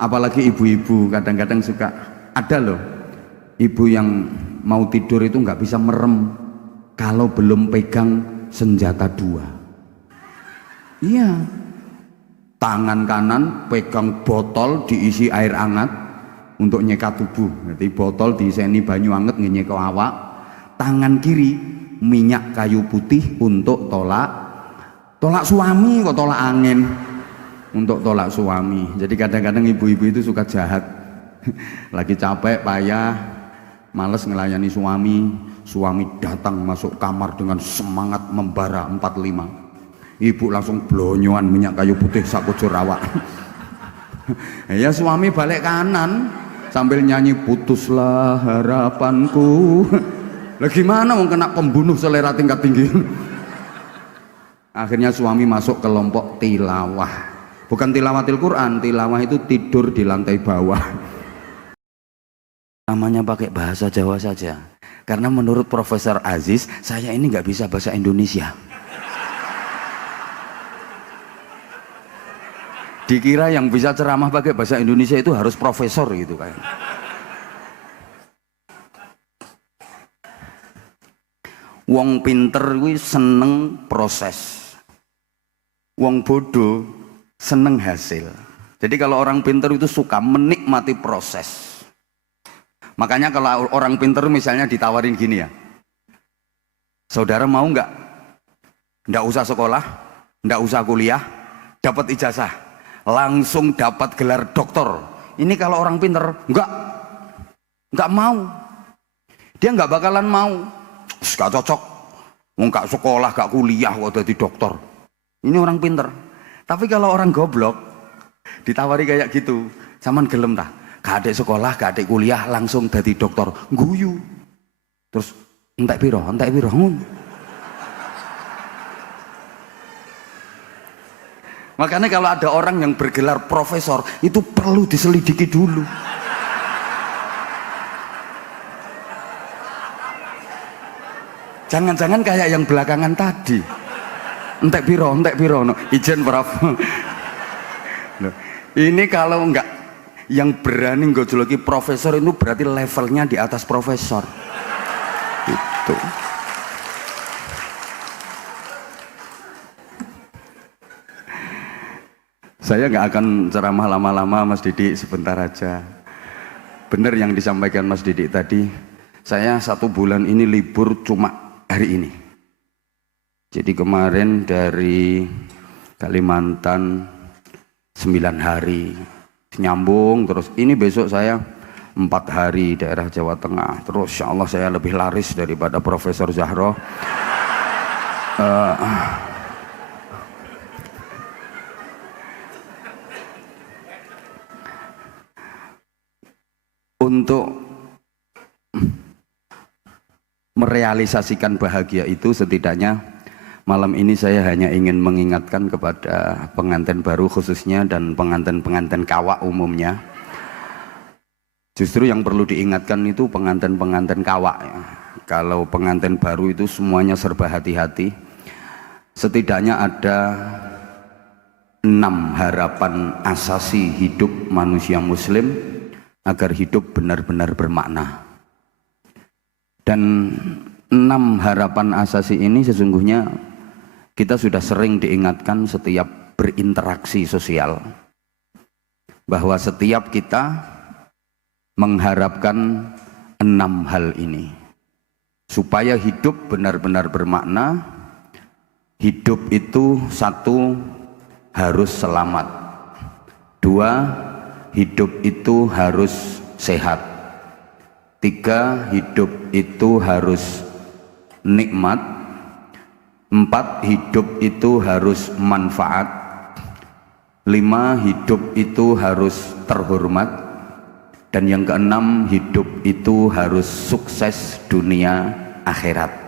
Apalagi ibu-ibu kadang-kadang suka ada loh ibu yang mau tidur itu nggak bisa merem kalau belum pegang senjata dua. Iya, tangan kanan pegang botol diisi air hangat untuk nyekat tubuh, jadi botol diiseni banyu hangat ngenyek awak, tangan kiri minyak kayu putih untuk tolak suami, kok tolak angin untuk tolak suami. Jadi kadang-kadang ibu-ibu itu suka jahat lagi capek payah males ngelayani suami datang masuk kamar dengan semangat membara 45, ibu langsung blonyoan minyak kayu putih sakujur awak. Ya suami balik kanan sambil nyanyi putuslah harapanku. Lah gimana mau kena pembunuh selera tingkat tinggi. Akhirnya suami masuk kelompok tilawah, bukan tilawatil Quran, tilawah itu tidur di lantai bawah. Namanya pakai bahasa Jawa saja, karena menurut Profesor Aziz saya ini nggak bisa bahasa Indonesia. Dikira yang bisa ceramah pakai bahasa Indonesia itu harus profesor gitu kayak. Wong pinter kuwi seneng proses, wong bodoh seneng hasil. Jadi kalau orang pinter itu suka menikmati proses. Makanya kalau orang pinter misalnya ditawarin gini ya, saudara mau nggak usah sekolah, nggak usah kuliah, dapat ijazah, langsung dapat gelar doktor. Ini kalau orang pinter nggak mau, dia nggak bakalan mau. Gak cocok, nggak sekolah, gak kuliah kok jadi dokter. Ini orang pinter. Tapi kalau orang goblok ditawari kayak gitu, saman gelem tah? Gak ada sekolah, gak ada kuliah, langsung jadi dokter, guyu. Terus entek piro, ngun. Makanya kalau ada orang yang bergelar profesor itu perlu diselidiki dulu. Jangan-jangan kayak yang belakangan tadi. Entek piro, no. Ijen Prof. Ini kalau enggak yang berani nggojoloki profesor itu berarti levelnya di atas profesor. Itu. Saya nggak akan ceramah lama-lama Mas Didik, sebentar aja. Bener yang disampaikan Mas Didik tadi, saya 1 bulan ini libur cuma hari ini. Jadi kemarin dari Kalimantan 9 hari nyambung, terus ini besok saya 4 hari daerah Jawa Tengah. Terus insya Allah saya lebih laris daripada Profesor Zahro. Untuk merealisasikan bahagia itu, setidaknya malam ini saya hanya ingin mengingatkan kepada pengantin baru khususnya dan pengantin-pengantin kawak umumnya. Justru yang perlu diingatkan itu pengantin-pengantin kawak ya. Kalau pengantin baru itu semuanya serba hati-hati. Setidaknya ada 6 harapan asasi hidup manusia muslim agar hidup benar-benar bermakna. Dan 6 harapan asasi ini sesungguhnya kita sudah sering diingatkan setiap berinteraksi sosial, bahwa setiap kita mengharapkan 6 hal ini supaya hidup benar-benar bermakna. Hidup itu 1, harus selamat. 2, hidup itu harus sehat. 3, hidup itu harus nikmat. 4, hidup itu harus manfaat. 5, hidup itu harus terhormat. Dan yang ke-6, hidup itu harus sukses dunia akhirat.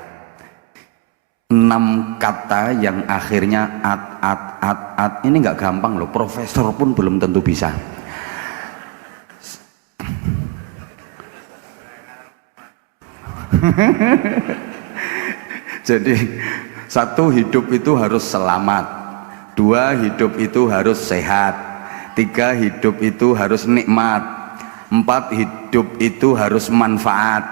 6 kata yang akhirnya at. Ini nggak gampang loh, profesor pun belum tentu bisa. Jadi 1, hidup itu harus selamat. 2, hidup itu harus sehat. 3, hidup itu harus nikmat. 4, hidup itu harus manfaat.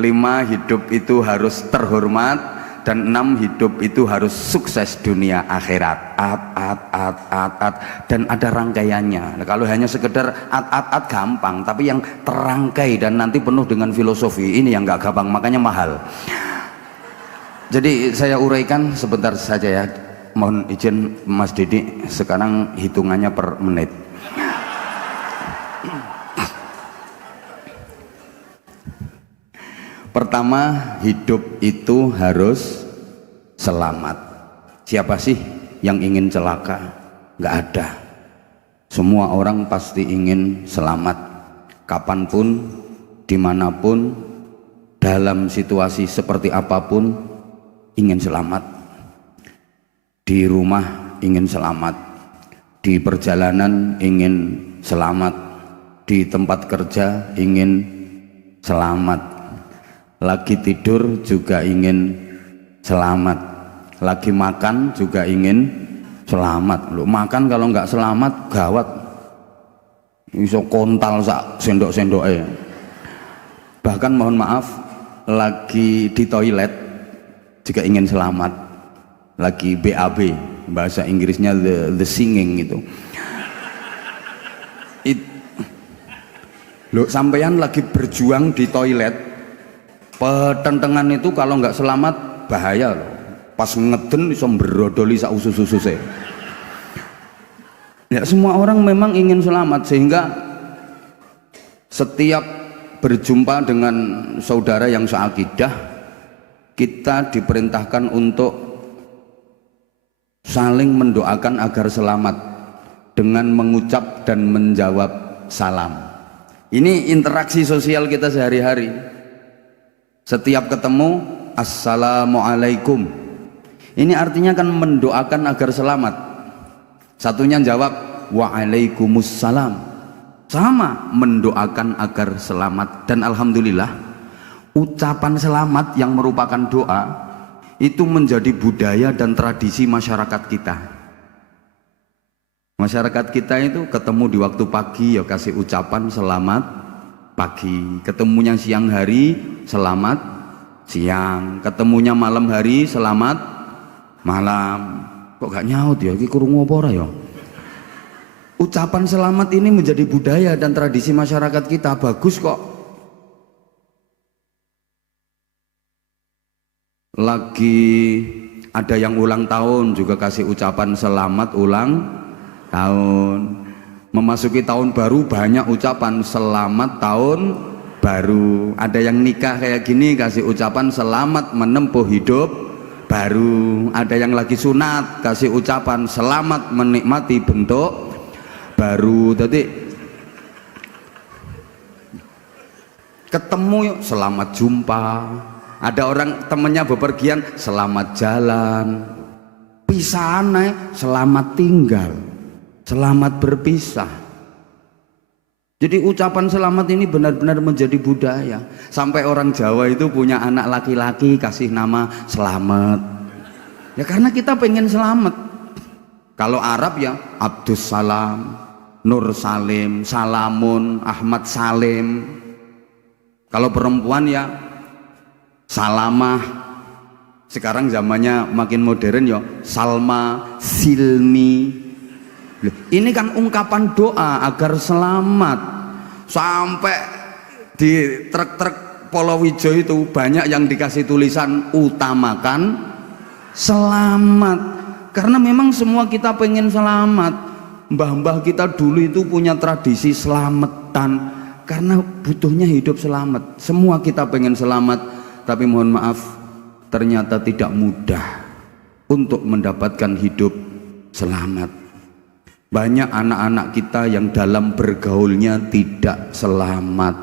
5, hidup itu harus terhormat. Dan 6, hidup itu harus sukses dunia akhirat. Dan ada rangkaiannya. Nah, kalau hanya sekedar gampang, tapi yang terangkai dan nanti penuh dengan filosofi, ini yang nggak gampang, makanya mahal. Jadi saya uraikan sebentar saja ya. Mohon izin Mas Didi, sekarang hitungannya per menit. Pertama, hidup itu harus selamat. Siapa sih yang ingin celaka? Nggak ada. Semua orang pasti ingin selamat. Kapanpun, dimanapun, dalam situasi seperti apapun, ingin selamat. Di rumah ingin selamat, di perjalanan ingin selamat, di tempat kerja ingin selamat, lagi tidur juga ingin selamat, lagi makan juga ingin selamat. Loh, makan kalau nggak selamat gawat, iso kontal sak sendok-sendoke. Bahkan mohon maaf, lagi di toilet juga ingin selamat, lagi BAB, bahasa Inggrisnya the singing gitu. Loh, sampeyan lagi berjuang di toilet, petentengan itu kalau nggak selamat bahaya loh. Pas ngeden iso mbrodoli sak usus-ususe. Ya, semua orang memang ingin selamat, sehingga setiap berjumpa dengan saudara yang seakidah, kita diperintahkan untuk saling mendoakan agar selamat dengan mengucap dan menjawab salam. Ini interaksi sosial kita sehari-hari. Setiap ketemu, assalamualaikum. Ini artinya kan mendoakan agar selamat. Satunya jawab waalaikumsalam. Sama, mendoakan agar selamat. Dan alhamdulillah, ucapan selamat yang merupakan doa itu menjadi budaya dan tradisi masyarakat kita. Masyarakat kita itu ketemu di waktu pagi ya kasih ucapan selamat pagi, ketemunya siang hari selamat siang, ketemunya malam hari selamat malam. Kok gak nyaut ya, iki krungu apa ora ya? Ucapan selamat ini menjadi budaya dan tradisi masyarakat kita, bagus kok. Lagi ada yang ulang tahun juga kasih ucapan selamat ulang tahun. Memasuki tahun baru banyak ucapan selamat tahun baru. Ada yang nikah kayak gini kasih ucapan selamat menempuh hidup baru. Ada yang lagi sunat kasih ucapan selamat menikmati bentuk baru. Jadi ketemu yuk selamat jumpa. Ada orang temennya bepergian, selamat jalan. Pisahan naik, selamat tinggal, selamat berpisah. Jadi ucapan selamat ini benar-benar menjadi budaya. Sampai orang Jawa itu punya anak laki-laki kasih nama Selamat. Ya karena kita pengen selamat. Kalau Arab ya Abdus Salam, Nur Salim, Salamun, Ahmad Salim. Kalau perempuan ya Salamah. Sekarang zamannya makin modern ya Salma, Silmi. Ini kan ungkapan doa agar selamat. Sampai di truk-truk Polowijo itu banyak yang dikasih tulisan utamakan selamat. Karena memang semua kita pengen selamat. Mbah-mbah kita dulu itu punya tradisi selamatan karena butuhnya hidup selamat. Semua kita pengen selamat. Tapi mohon maaf, ternyata tidak mudah untuk mendapatkan hidup selamat. Banyak anak-anak kita yang dalam bergaulnya tidak selamat.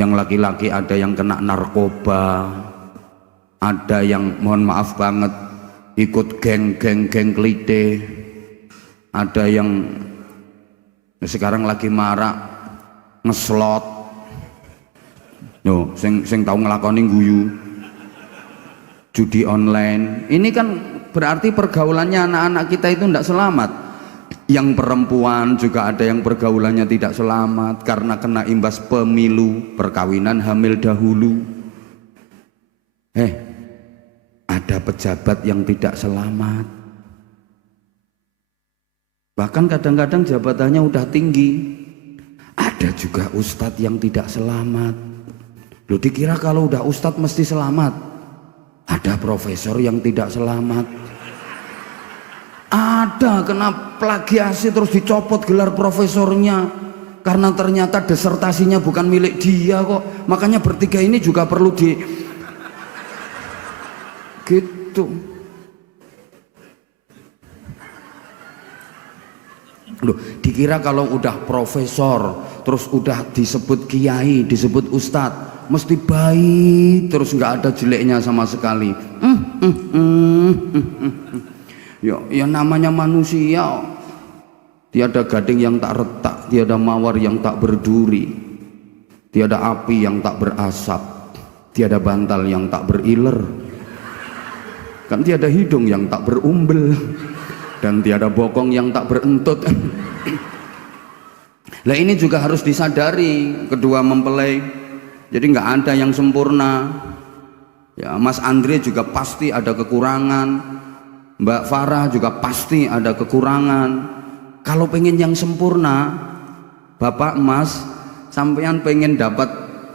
Yang laki-laki ada yang kena narkoba, ada yang mohon maaf banget ikut geng klite, ada yang sekarang lagi marak ngeslot. No, sing tahu ngelakoni guyu judi online. Ini kan berarti pergaulannya anak-anak kita itu tidak selamat. Yang perempuan juga ada yang pergaulannya tidak selamat karena kena imbas pemilu, perkawinan hamil dahulu. Ada pejabat yang tidak selamat. Bahkan kadang-kadang jabatannya udah tinggi. Ada juga ustadz yang tidak selamat. Loh, dikira kalau udah ustadz mesti selamat. Ada profesor yang tidak selamat. Ada kena plagiasi terus dicopot gelar profesornya karena ternyata disertasinya bukan milik dia kok. Makanya bertiga ini juga perlu di gitu. Loh, dikira kalau udah profesor terus udah disebut kiai, disebut ustadz mesti baik terus nggak ada jeleknya sama sekali. Ya namanya manusia, tiada gading yang tak retak, tiada mawar yang tak berduri, tiada api yang tak berasap, tiada bantal yang tak beriler, kan tiada hidung yang tak berumbel, dan tiada bokong yang tak berentut. Lah ini juga harus disadari kedua mempelai. Jadi nggak ada yang sempurna. Ya, Mas Andre juga pasti ada kekurangan. Mbak Farah juga pasti ada kekurangan. Kalau pengen yang sempurna, Bapak Mas, sampean pengen dapat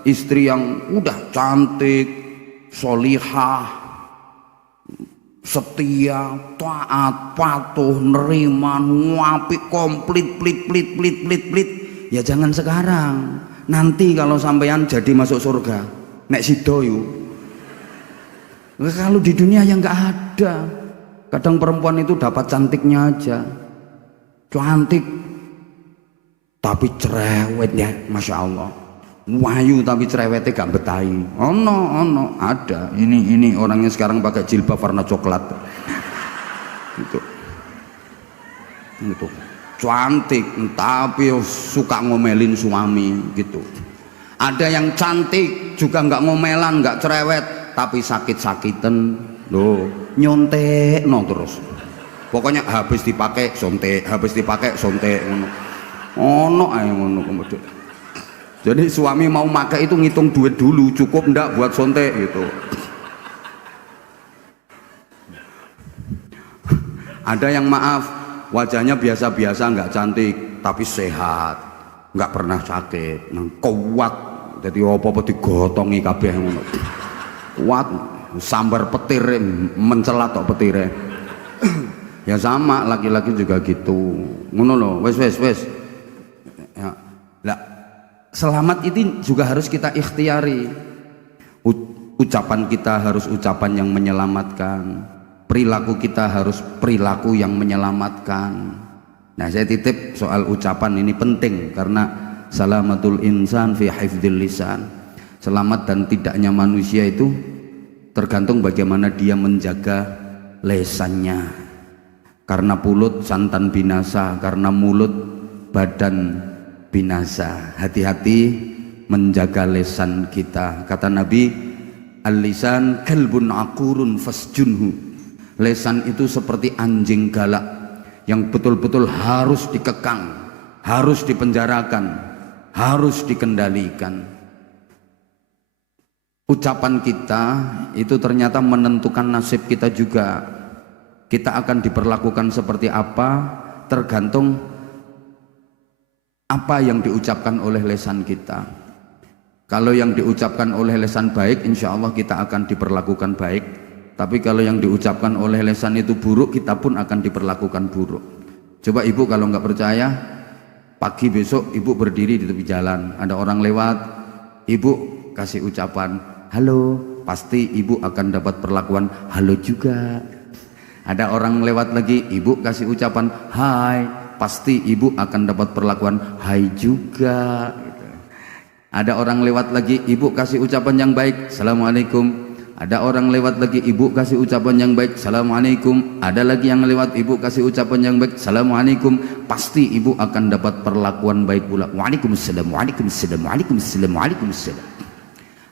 istri yang udah cantik, solihah, setia, taat, patuh, nerima, nguapi, komplit, plit. Ya jangan sekarang. Nanti kalau sampean jadi masuk surga, nek sidoyu. Kalau di dunia yang nggak ada. Kadang perempuan itu dapat cantiknya aja, cantik tapi cerewetnya, masya Allah, wayu tapi cerewetnya gak betahi. Ono ada. Ini orangnya sekarang pakai jilbab warna coklat, gitu, cantik tapi suka ngomelin suami, gitu. Ada yang cantik juga nggak ngomelan, nggak cerewet, tapi sakit-sakitan. Loh, nyontek no terus. Pokoknya habis dipakai sontek, ngono ae ngono kemudian. Jadi suami mau pakai itu ngitung duit dulu, cukup ndak buat sontek gitu. Ada yang maaf, wajahnya biasa-biasa, nggak cantik tapi sehat, nggak pernah sakit, kuat. Jadi apa-apa digotongi kabeh ngono. Kuat. Sambar petir mencelat tok petire. Ya sama, laki-laki juga gitu. Ngono lho, wes. Ya. Lah, selamat itu juga harus kita ikhtiari. Ucapan kita harus ucapan yang menyelamatkan. Perilaku kita harus perilaku yang menyelamatkan. Nah, saya titip soal ucapan ini penting karena salamatul insan fi hifdzil lisan. Selamat dan tidaknya manusia itu tergantung bagaimana dia menjaga lesannya. Karena mulut santan binasa, karena mulut badan binasa. Hati-hati menjaga lesan kita. Kata Nabi, al-lisan kalbun akurun fasjunhu. Lesan itu seperti anjing galak yang betul-betul harus dikekang, harus dipenjarakan, harus dikendalikan. Ucapan kita itu ternyata menentukan nasib kita juga. Kita akan diperlakukan seperti apa tergantung apa yang diucapkan oleh lisan kita. Kalau yang diucapkan oleh lisan baik, insya Allah kita akan diperlakukan baik. Tapi kalau yang diucapkan oleh lisan itu buruk, kita pun akan diperlakukan buruk. Coba ibu kalau nggak percaya, pagi besok ibu berdiri di tepi jalan, ada orang lewat, ibu kasih ucapan halo, pasti ibu akan dapat perlakuan halo juga. Ada orang lewat lagi, ibu kasih ucapan hai, pasti ibu akan dapat perlakuan hai juga. Ada orang lewat lagi, ibu kasih ucapan yang baik, assalamualaikum. Ada orang lewat lagi, ibu kasih ucapan yang baik, assalamualaikum. Ada lagi yang lewat, ibu kasih ucapan yang baik, assalamualaikum. Pasti ibu akan dapat perlakuan baik pula. Waalaikumsalam, waalaikumsalam, waalaikumsalam, waalaikumsalam.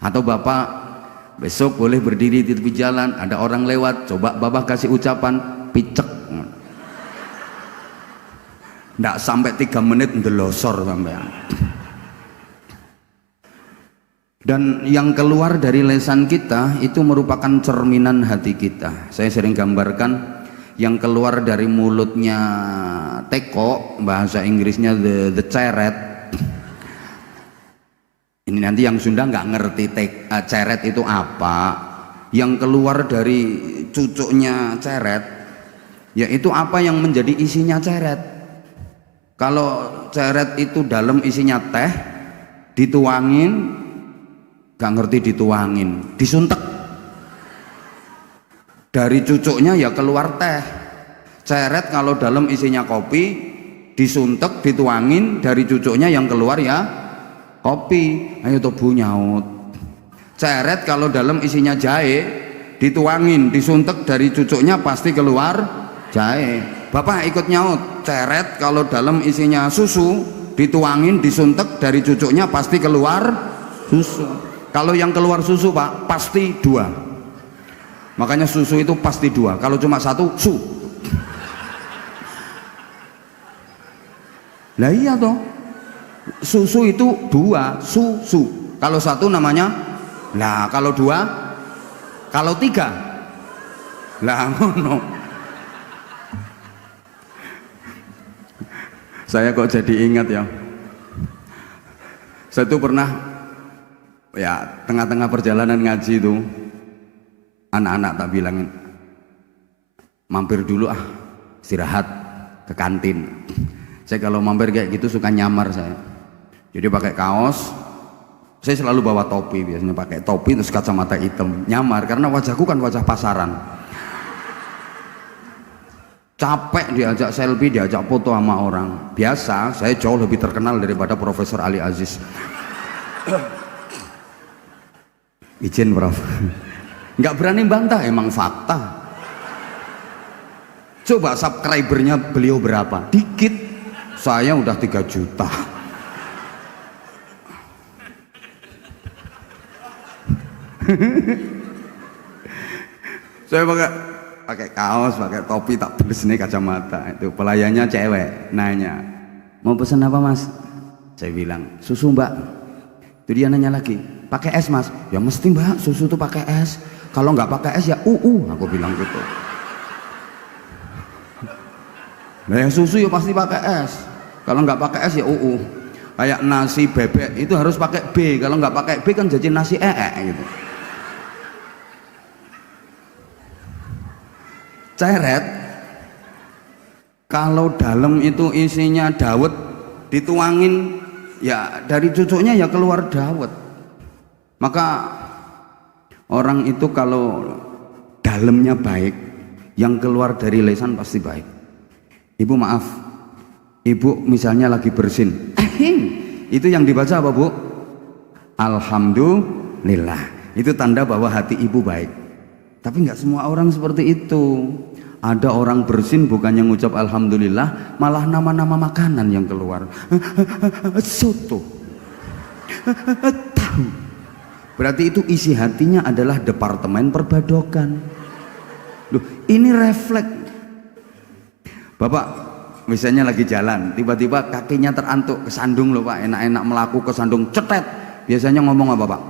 Atau bapak besok boleh berdiri di tepi jalan, ada orang lewat, coba bapak kasih ucapan picek. Ndak sampai 3 menit ndelosor sampean. Dan yang keluar dari lisan kita itu merupakan cerminan hati kita. Saya sering gambarkan yang keluar dari mulutnya teko, bahasa Inggrisnya the ceret. Ini nanti yang Sunda nggak ngerti ceret itu apa. Yang keluar dari cucuknya ceret, yaitu apa yang menjadi isinya ceret. Kalau ceret itu dalam isinya teh, dituangin, gak ngerti dituangin, disuntek. Dari cucuknya ya keluar teh. Ceret kalau dalam isinya kopi, disuntek, dituangin, dari cucuknya yang keluar ya kopi. Ayo tobu nyaut. Ceret kalau dalam isinya jahe, dituangin, disuntek, dari cucuknya pasti keluar jahe. Bapak ikut nyaut. Ceret kalau dalam isinya susu, dituangin, disuntek, dari cucuknya pasti keluar susu. Kalau yang keluar susu Pak, pasti 2. Makanya susu itu pasti 2. Kalau cuma 1, su. Lah iya toh. Susu itu 2, susu. Kalau 1 namanya, lah kalau 2, kalau 3, lah ngono. Saya kok jadi ingat ya. Saya tuh pernah ya tengah-tengah perjalanan ngaji itu, anak-anak tak bilangin, mampir dulu istirahat ke kantin. Saya kalau mampir kayak gitu suka nyamar saya. Jadi pakai kaos, saya selalu bawa topi, biasanya pakai topi terus kacamata hitam, nyamar karena wajahku kan wajah pasaran. Capek diajak selfie, diajak foto sama orang. Biasa, saya jauh lebih terkenal daripada Profesor Ali Aziz. Izin Prof. Nggak berani bantah, emang fakta. Coba subscribernya beliau berapa? Dikit. Saya udah 3 juta. Saya pakai kaos, pakai topi, tak beres nih kacamata. Itu pelayannya cewek, nanya, mau pesan apa Mas? Saya bilang, susu Mbak. Itu dia nanya lagi, pakai es Mas? Ya mesti Mbak, susu tuh pakai es. Kalau nggak pakai es ya aku bilang gitu. Nah yang susu ya pasti pakai es. Kalau nggak pakai es ya Kayak nasi bebek itu harus pakai B. Kalau nggak pakai B kan jadi nasi gitu. Ceret kalau dalam itu isinya dawet, dituangin ya dari cucuknya ya keluar dawet. Maka orang itu kalau dalamnya baik, yang keluar dari lisan pasti baik. Ibu maaf, ibu misalnya lagi bersin, itu yang dibaca apa Bu? Alhamdulillah. Itu tanda bahwa hati ibu baik. Tapi nggak semua orang seperti itu. Ada orang bersin bukannya ngucap alhamdulillah, malah nama-nama makanan yang keluar. Soto, tahu. Berarti itu isi hatinya adalah departemen perbadokan. Loh, ini refleks. Bapak misalnya lagi jalan, tiba-tiba kakinya terantuk, kesandung loh Pak, enak-enak melaku kesandung, cetet. Biasanya ngomong apa Pak?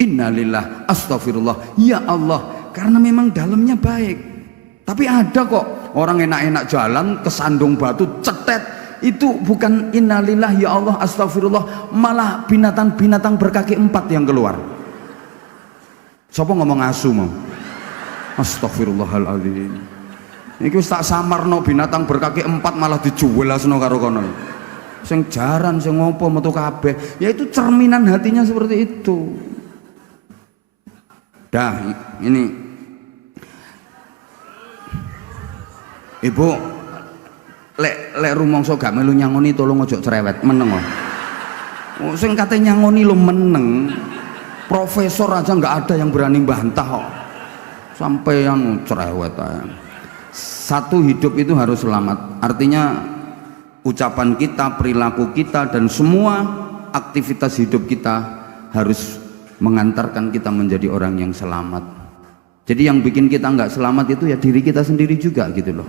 Innalillah, astagfirullah, ya Allah. Karena memang dalamnya baik. Tapi ada kok orang enak-enak jalan kesandung batu cetet, itu bukan innalillah ya Allah astagfirullah, malah binatang-binatang berkaki 4 yang keluar. Siapa ngomong asu mau? Astagfirullahaladzim. Ini tak samarno binatang berkaki 4 malah dijuwelasno karo kono. Sing jaran sing ngopo metu kabeh, ya itu cerminan hatinya seperti itu. Dah ini Ibu, lek rumangsa gak melu nyangoni tolong ojo cerewet, meneng kok. Sing kate nyangoni lo meneng. Profesor aja nggak ada yang berani bantah kok. Sampai yang cerewet aja. Satu hidup itu harus selamat. Artinya ucapan kita, perilaku kita dan semua aktivitas hidup kita harus mengantarkan kita menjadi orang yang selamat. Jadi yang bikin kita nggak selamat itu ya diri kita sendiri juga gitu loh.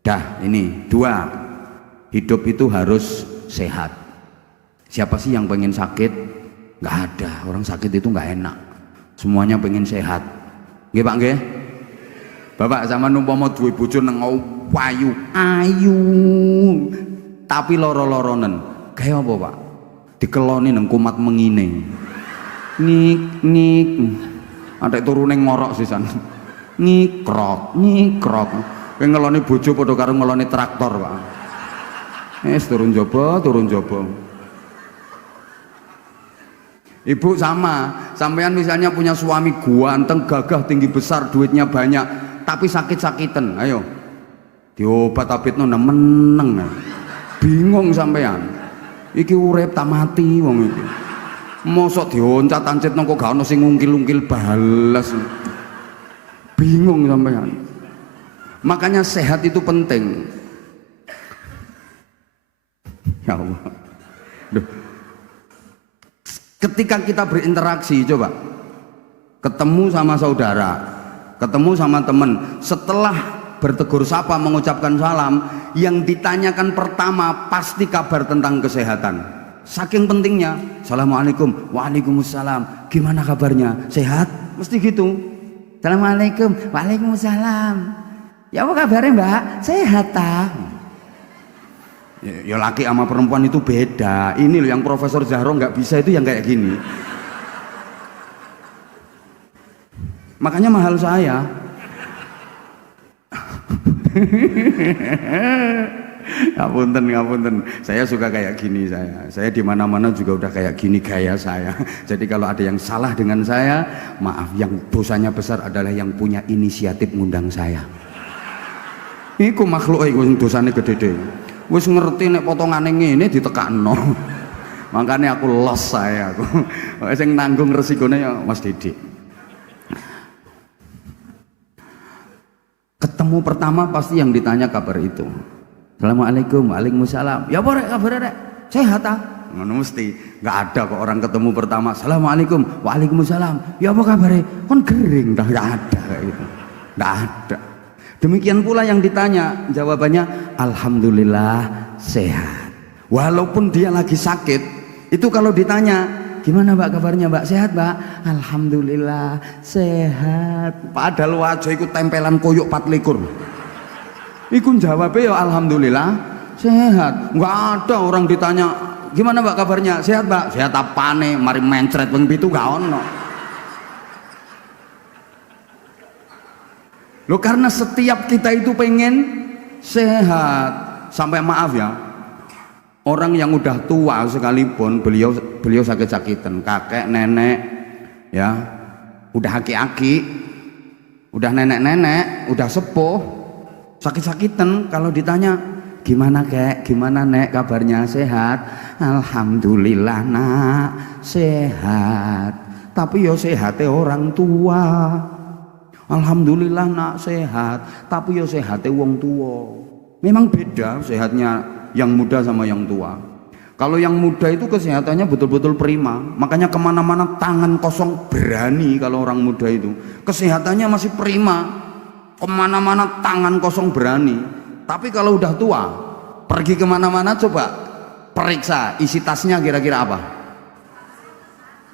Dah ini 2. Hidup itu harus sehat. Siapa sih yang pengen sakit? Nggak ada. Orang sakit itu nggak enak. Semuanya pengen sehat. Nggih Pak nggih? Bapak sama numpama duwe bojo nang ayu, tapi loro-loronen. Kayak apa Pak? Dikeloni nang kumat mengine. Ngik. Adek turune ngorok sisan. Ngikrok. Kowe ngeloni bojo padha karo ngeloni traktor, Pak. Turun jaba. Ibu sama, sampean misalnya punya suami ganteng, gagah, tinggi besar, duitnya banyak, tapi sakit-sakitan, ayo diobat-obitno meneng. Bingung sampean. Iki urip ta mati wong iki. Mosok dioncat-ancit nang kok gak ono sing ngungkil-ungkil balas. Bingung sampean. Makanya sehat itu penting. Ya Allah. Duh. Ketika kita berinteraksi, coba ketemu sama saudara, ketemu sama teman, setelah bertegur sapa, mengucapkan salam, yang ditanyakan pertama pasti kabar tentang kesehatan. Saking pentingnya. Assalamualaikum. Waalaikumsalam. Gimana kabarnya? Sehat? Mesti gitu. Assalamualaikum. Waalaikumsalam. Ya apa kabarnya Mbak? Sehat tak? Ya laki sama perempuan itu beda. Ini loh yang Profesor Zahro nggak bisa itu yang kayak gini. Makanya mahal saya. Ngapunten. Saya suka kayak gini saya di mana-mana juga udah kayak gini gaya saya. Jadi kalau ada yang salah dengan saya, maaf, yang dosanya besar adalah yang punya inisiatif ngundang saya. Iku makhluk iku sing dosane gede-gede. Wis ngerti nek potongane ngene ditekakno. Makanya aku los saya aku. Sing nanggung resikone ya Mas Didik. Ketemu pertama pasti yang ditanya kabar itu. Assalamualaikum. Waalaikumsalam. Ya apa rek kabar rek? Sehat ah? Ngono mesti. Enggak ada kok orang ketemu pertama Assalamualaikum. Waalaikumsalam. Ya apa kabar? Kon gering dah, enggak ada kayak gitu. Enggak ada. Demikian pula yang ditanya, jawabannya alhamdulillah sehat. Walaupun dia lagi sakit, itu kalau ditanya, gimana Mbak kabarnya Mbak? Sehat Mbak? Alhamdulillah sehat. Padahal wajah itu tempelan koyok 24. Iku jawabnya ya alhamdulillah sehat. Enggak ada orang ditanya, gimana Mbak kabarnya? Sehat Mbak? Sehat apane? Mari mencret wong pitu gak ono. Loh karena setiap kita itu pengen sehat. Sampai maaf ya, orang yang udah tua sekalipun beliau sakit-sakitan, kakek, nenek, ya, udah aki-aki, udah nenek-nenek, udah sepuh, sakit-sakitan. Kalau ditanya, gimana kek, gimana nek kabarnya? Sehat? Alhamdulillah nak, sehat. Tapi yo sehatnya orang tua. Alhamdulillah nak sehat, tapi yo sehatnya wong tua. Memang beda sehatnya yang muda sama yang tua. Kalau yang muda itu kesehatannya betul-betul prima, makanya kemana-mana tangan kosong berani. Kalau orang muda itu kesehatannya masih prima, kemana-mana tangan kosong berani. Tapi kalau udah tua, pergi kemana-mana coba periksa isi tasnya kira-kira apa?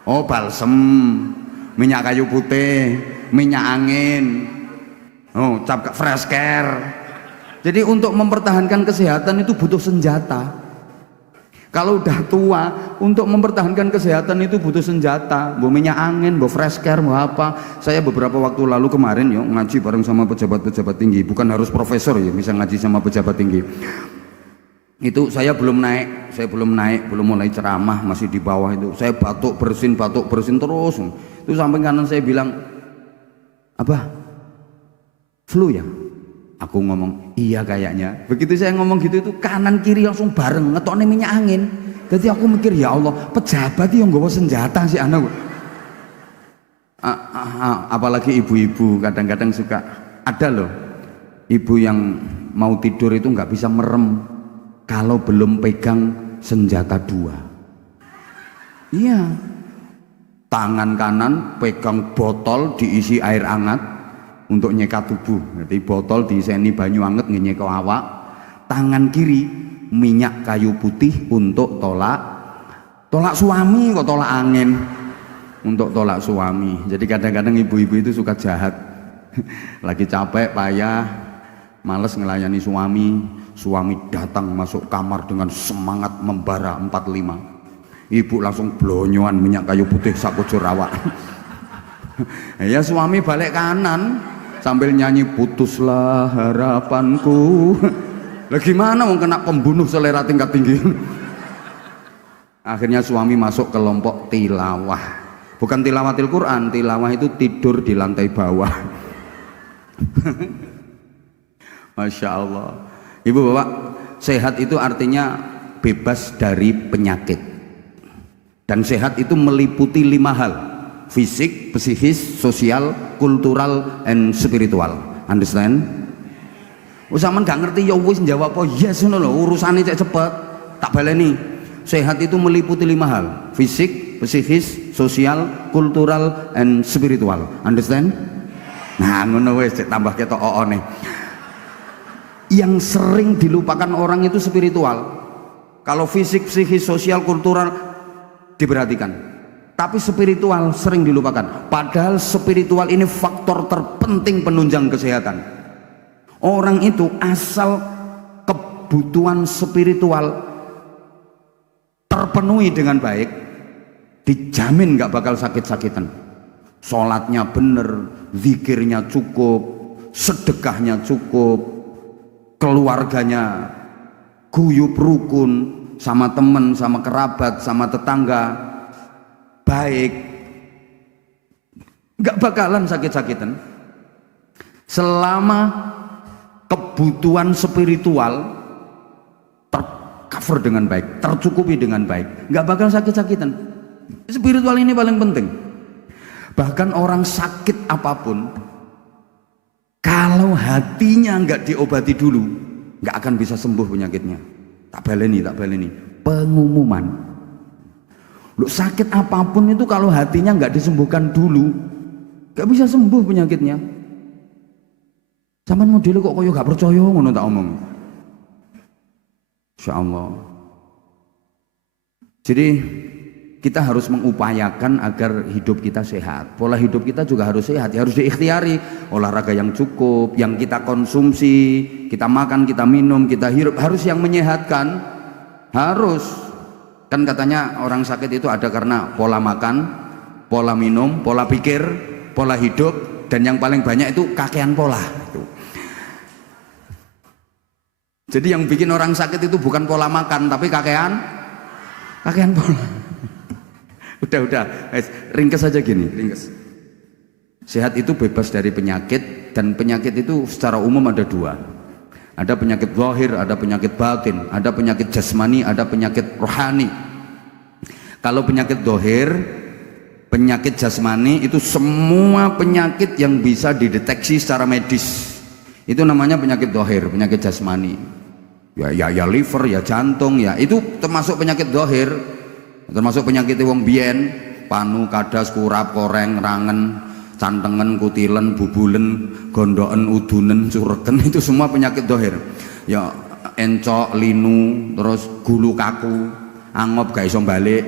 Oh balsem, minyak kayu putih, minyak angin, oh cap fresh care. Jadi untuk mempertahankan kesehatan itu butuh senjata. Kalau udah tua, untuk mempertahankan kesehatan itu butuh senjata. Mau minyak angin, mau fresh care, mau apa. Saya beberapa waktu lalu kemarin ya ngaji bareng sama pejabat-pejabat tinggi. Bukan harus profesor ya, bisa ngaji sama pejabat tinggi. Itu saya belum naik, belum mulai ceramah, masih di bawah itu. Saya batuk bersin terus. Itu sampai kanan saya bilang, Abah, flu ya? Aku ngomong, iya kayaknya. Begitu saya ngomong gitu itu kanan kiri langsung bareng ngetokne minyak angin. Jadi aku mikir, ya Allah, pejabat yang nggawa senjata sih anak. Apalagi ibu-ibu kadang-kadang suka ada loh. Ibu yang mau tidur itu nggak bisa merem kalau belum pegang senjata dua. Iya. Tangan kanan pegang botol diisi air hangat untuk nyekat tubuh. Jadi botol diiseni banyu anget ngenyek awak. Tangan kiri minyak kayu putih untuk tolak suami, kok tolak angin untuk tolak suami. Jadi kadang-kadang ibu-ibu itu suka jahat. Lagi capek, payah, males ngelayani suami datang masuk kamar dengan semangat membara 45. Ibu langsung blonyoan minyak kayu putih sakujur awak. Ya suami balik kanan sambil nyanyi putuslah harapanku. Lah gimana mau kena pembunuh selera tingkat tinggi. Akhirnya suami masuk kelompok tilawah. Bukan tilawatil Quran, tilawah itu tidur di lantai bawah. Masya Allah. Ibu bapak, sehat itu artinya bebas dari penyakit. Dan sehat itu meliputi 5 hal: fisik, psikis, sosial, kultural, and spiritual. Understand? Usahaman gak ngerti ya wis jawab apa yes ngono lho, urusane cek cepet. Tak baleni. Sehat itu meliputi 5 hal: fisik, psikis, sosial, kultural, and spiritual. Understand? Nah, ngono wis cek tambah ketok oone. Yang sering dilupakan orang itu spiritual. Kalau fisik, psikis, sosial, kultural diperhatikan. Tapi spiritual sering dilupakan. Padahal spiritual ini faktor terpenting penunjang kesehatan. Orang itu asal kebutuhan spiritual terpenuhi dengan baik, dijamin gak bakal sakit-sakitan. Sholatnya bener, zikirnya cukup, sedekahnya cukup, keluarganya guyup rukun, sama teman, sama kerabat, sama tetangga baik, gak bakalan sakit-sakitan selama kebutuhan spiritual tercover dengan baik, tercukupi dengan baik, gak bakal sakit-sakitan. Spiritual ini paling penting. Bahkan orang sakit apapun, kalau hatinya gak diobati dulu, gak akan bisa sembuh penyakitnya. Tak baleni, pengumuman. Lu sakit apapun itu kalau hatinya nggak disembuhkan dulu, nggak bisa sembuh penyakitnya. Zaman model kok koyo gak percaya ngono tak omong. Insyaallah. Jadi kita harus mengupayakan agar hidup kita sehat. Pola hidup kita juga harus sehat, ya harus diikhtiari. Olahraga yang cukup, yang kita konsumsi, kita makan, kita minum, kita hirup harus yang menyehatkan. Harus. Kan katanya orang sakit itu ada karena pola makan, pola minum, pola pikir, pola hidup, dan yang paling banyak itu kakean pola. Jadi yang bikin orang sakit itu bukan pola makan, tapi kakean pola. Udah, ringkes aja gini, ringkes. Sehat itu bebas dari penyakit, dan penyakit itu secara umum ada 2. Ada penyakit zahir, ada penyakit batin, ada penyakit jasmani, ada penyakit rohani. Kalau penyakit zahir, penyakit jasmani itu semua penyakit yang bisa dideteksi secara medis. Itu namanya penyakit zahir, penyakit jasmani. Ya liver, ya jantung, ya itu termasuk penyakit zahir. Termasuk penyakit wong biyen, panu, kadas, kurap, koreng, rangen, cantengen, kutilen, bubulen, gondoken, udunen, sureken, itu semua penyakit zahir. Ya encok, linu, terus gulu kaku, angop gak iso balik.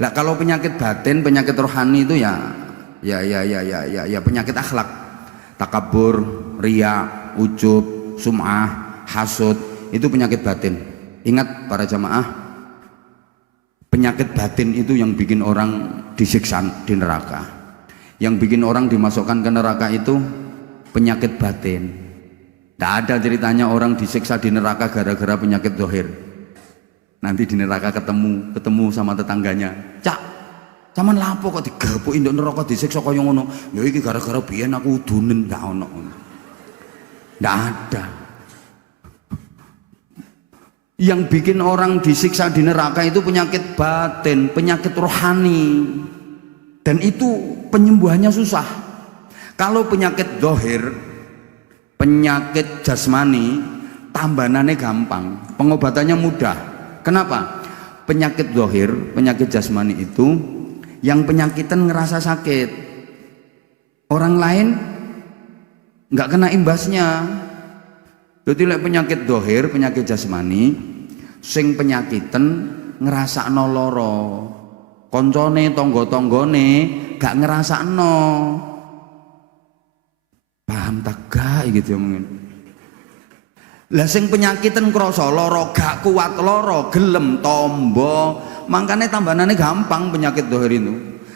Lah kalau penyakit batin, penyakit rohani itu ya penyakit akhlak. Takabur, riya, ujub, sum'ah, hasud, itu penyakit batin. Ingat para jamaah, penyakit batin itu yang bikin orang disiksa di neraka. Yang bikin orang dimasukkan ke neraka itu penyakit batin. Tidak ada ceritanya orang disiksa di neraka gara-gara penyakit zahir. Nanti di neraka ketemu sama tetangganya. Cak, zaman lapo kok digepuk induk neraka disiksa kaya ngono? Ya iki gara-gara biyen aku udunen, ndak ono. Ndak ada. Yang bikin orang disiksa di neraka itu penyakit batin, penyakit rohani, dan itu penyembuhannya susah. Kalau penyakit zahir, penyakit jasmani, tambanannya gampang, pengobatannya mudah. Kenapa? Penyakit zahir, penyakit jasmani itu yang penyakitan ngerasa sakit, orang lain nggak kena imbasnya. Dadi lek penyakit dohir, penyakit jasmani, sing penyakiten ngrasakno lara. Koncone, tangga-tanggane gak ngrasakno. Paham tak gak iki diomongin. Lah sing penyakiten krasa lara, gak kuat lara, gelem tombo, makanya tambanane gampang penyakit dohir itu.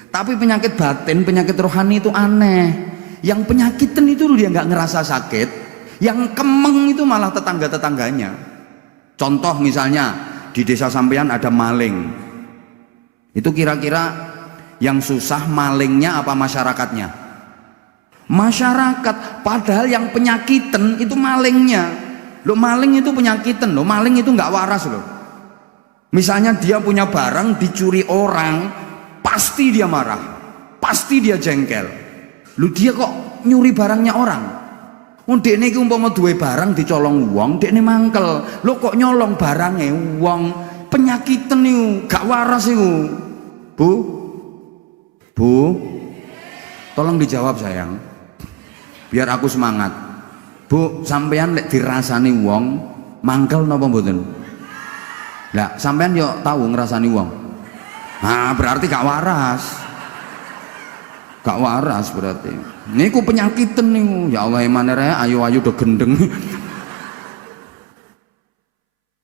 Tapi penyakit batin, penyakit rohani itu aneh. Yang penyakitan itu dia nggak ngerasa sakit, yang kemeng itu malah tetangga-tetangganya. Contoh misalnya di desa sampean ada maling, itu kira-kira yang susah malingnya apa masyarakatnya? Masyarakat. Padahal yang penyakitan itu malingnya. Lo maling itu penyakitan, lo maling itu nggak waras lo. Misalnya dia punya barang dicuri orang, pasti dia marah, pasti dia jengkel. Lu dia kok nyuri barangnya orang? Dekne iki umpama duwe barang dicolong wong, dekne mangkel. Lu kok nyolong barangnya wong? Penyakitan niku, gak waras iku. Bu, tolong dijawab sayang, biar aku semangat. Bu, sampean lek dirasani wong mangkel napa mboten? Lah, sampean yo tahu ngrasani wong. Nah, berarti gak waras. Gak waras berarti. Niku penyakitan niku. Ya Allah, emane rek ayu-ayu do gendeng.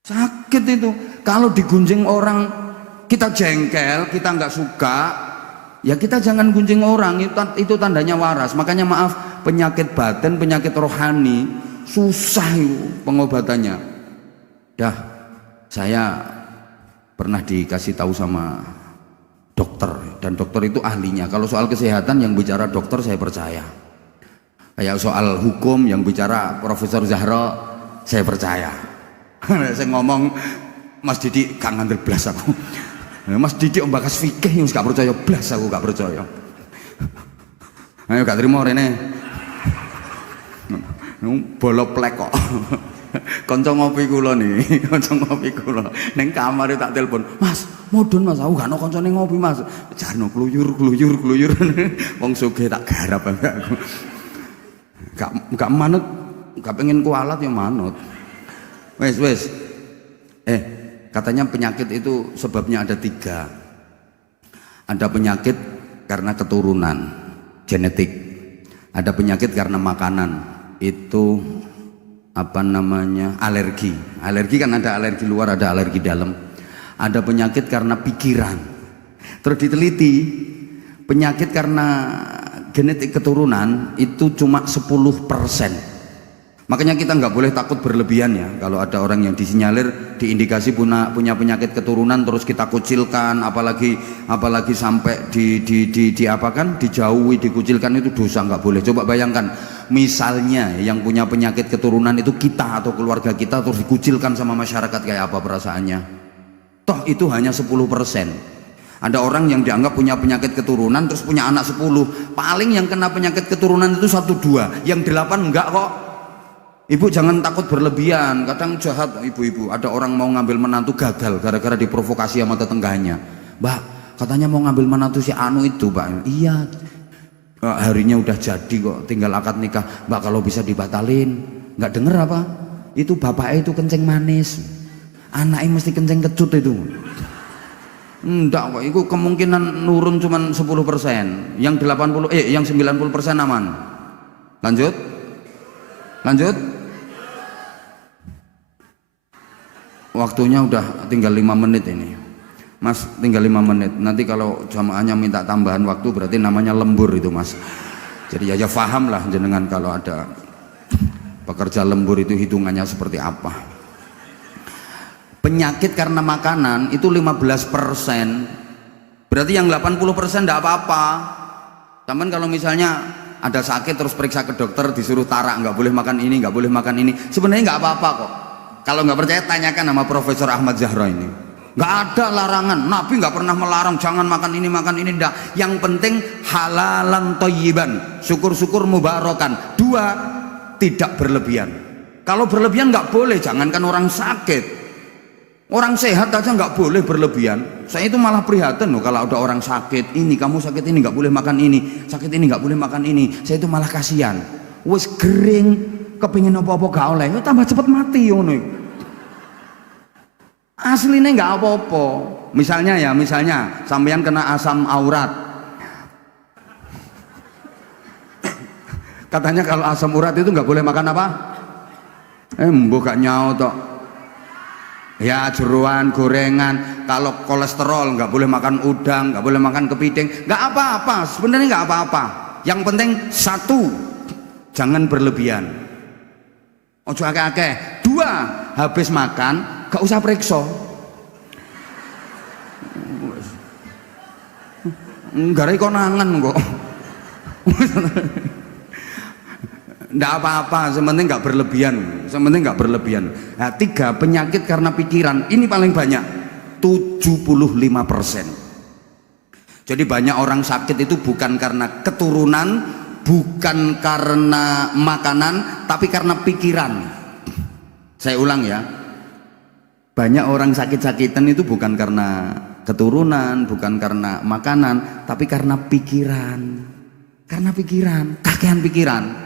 Sakit itu. Kalau digunjing orang kita jengkel, kita nggak suka, ya kita jangan gunjing orang, itu tandanya waras. Makanya maaf, penyakit batin, penyakit rohani susah itu pengobatannya. Dah, saya pernah dikasih tahu sama dokter, dan dokter itu ahlinya. Kalau soal kesehatan yang bicara dokter saya percaya. Kayak soal hukum yang bicara Profesor Zahra saya percaya. Saya ngomong Mas Didi gak ngandel blas aku. Mas Didi ombakas fikih gak percaya blas, aku gak percaya. Ayo gak terima rene. Bolok plek kok. Kanca ngopi kula nih, kanca ngopi kula. Ning kamar tak telepon, "Mas, mudhun Mas, aku gak ono kancane ngopi Mas." Jarno kluyur. Wong sugih tak garap aku. Gak manut, gak pengen kualat ya manut. Wes. Katanya penyakit itu sebabnya ada 3. Ada penyakit karena keturunan, genetik. Ada penyakit karena makanan, itu apa namanya, alergi. Alergi kan ada alergi luar, ada alergi dalam. Ada penyakit karena pikiran. Terus diteliti, penyakit karena genetik keturunan itu cuma 10%. Makanya kita nggak boleh takut berlebihan ya. Kalau ada orang yang disinyalir diindikasi punya penyakit keturunan terus kita kucilkan, apalagi sampai dijauhi, dikucilkan, itu dosa, nggak boleh. Coba bayangkan, misalnya yang punya penyakit keturunan itu kita atau keluarga kita, terus dikucilkan sama masyarakat, kayak apa perasaannya? Toh itu hanya 10%. Ada orang yang dianggap punya penyakit keturunan terus punya anak 10, paling yang kena penyakit keturunan itu 1-2, yang 8 enggak kok. Ibu jangan takut berlebihan, kadang jahat ibu-ibu. Ada orang mau ngambil menantu gagal gara-gara diprovokasi sama tetangganya. "Mbak, katanya mau ngambil menantu si Anu itu, Mbak." "Iya, harinya udah jadi kok, tinggal akad nikah." "Mbak, kalau bisa dibatalin." "Nggak denger apa? Itu bapaknya itu kenceng manis, anaknya mesti kenceng kecut itu." Enggak kok, itu kemungkinan nurun cuman 10%. Yang 90% aman. Lanjut. Waktunya udah tinggal 5 menit ini. Mas, tinggal 5 menit. Nanti kalau jamaahnya minta tambahan waktu berarti namanya lembur itu, Mas. Jadi ya paham lah jenengan kalau ada pekerja lembur itu hitungannya seperti apa. Penyakit karena makanan itu 15%. Berarti yang 80% enggak apa-apa. Teman kalau misalnya ada sakit terus periksa ke dokter disuruh tarak, nggak boleh makan ini, nggak boleh makan ini, sebenarnya nggak apa-apa kok. Kalau nggak percaya tanyakan sama Profesor Ahmad Zahra ini. Nggak ada larangan, Nabi nggak pernah melarang jangan makan ini enggak. Yang penting halalan thayyiban, syukur-syukur mubarakan. 2, tidak berlebihan. Kalau berlebihan nggak boleh, jangankan orang sakit, orang sehat aja nggak boleh berlebihan. Saya itu malah prihatin loh kalau ada orang sakit, "Ini kamu sakit ini nggak boleh makan ini, sakit ini nggak boleh makan ini." Saya itu malah kasihan. Wes gering kepingin apa-apa gak oleh, yo tambah cepet mati ngono iku. Aslinya nggak apa-apa. Misalnya sampeyan kena asam urat. Katanya kalau asam urat itu nggak boleh makan apa? Mbok gak nyau tok. Ya jeroan, gorengan. Kalau kolesterol nggak boleh makan udang, nggak boleh makan kepiting. Nggak apa-apa, sebenarnya nggak apa-apa. Yang penting satu, jangan berlebihan. Ojo akeh-akeh. Dua, habis makan gak usah periksa. Gara konangan kok. Nggak apa-apa, sementing nggak berlebihan. Nah, 3 penyakit karena pikiran ini paling banyak, 75%. Jadi banyak orang sakit itu bukan karena keturunan, bukan karena makanan, tapi karena pikiran. Saya ulang ya, banyak orang sakit-sakitan itu bukan karena keturunan, bukan karena makanan, tapi karena pikiran. Kakean pikiran.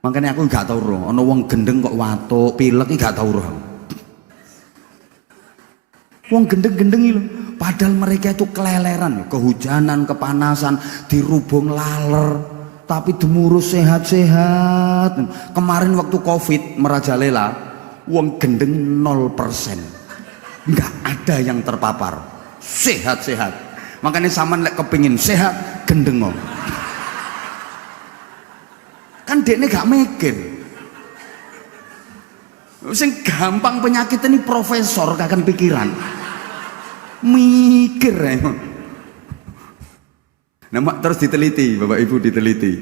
Makanya aku gak tau roh, ono wong gendeng kok watuk, pilek iki gak tau roh. Wong gendeng-gendeng itu, padahal mereka itu keleleran, kehujanan, kepanasan, dirubung laler, tapi demurus sehat-sehat. Kemarin waktu Covid merajalela, wong gendeng 0%. Enggak ada yang terpapar, sehat-sehat. Makanya sampean lek kepingin sehat, gendeng. Kan dekne gak mikir. Sing gampang penyakit ini profesor kakan pikiran. Mikir ya. Nah, terus diteliti, Bapak Ibu diteliti.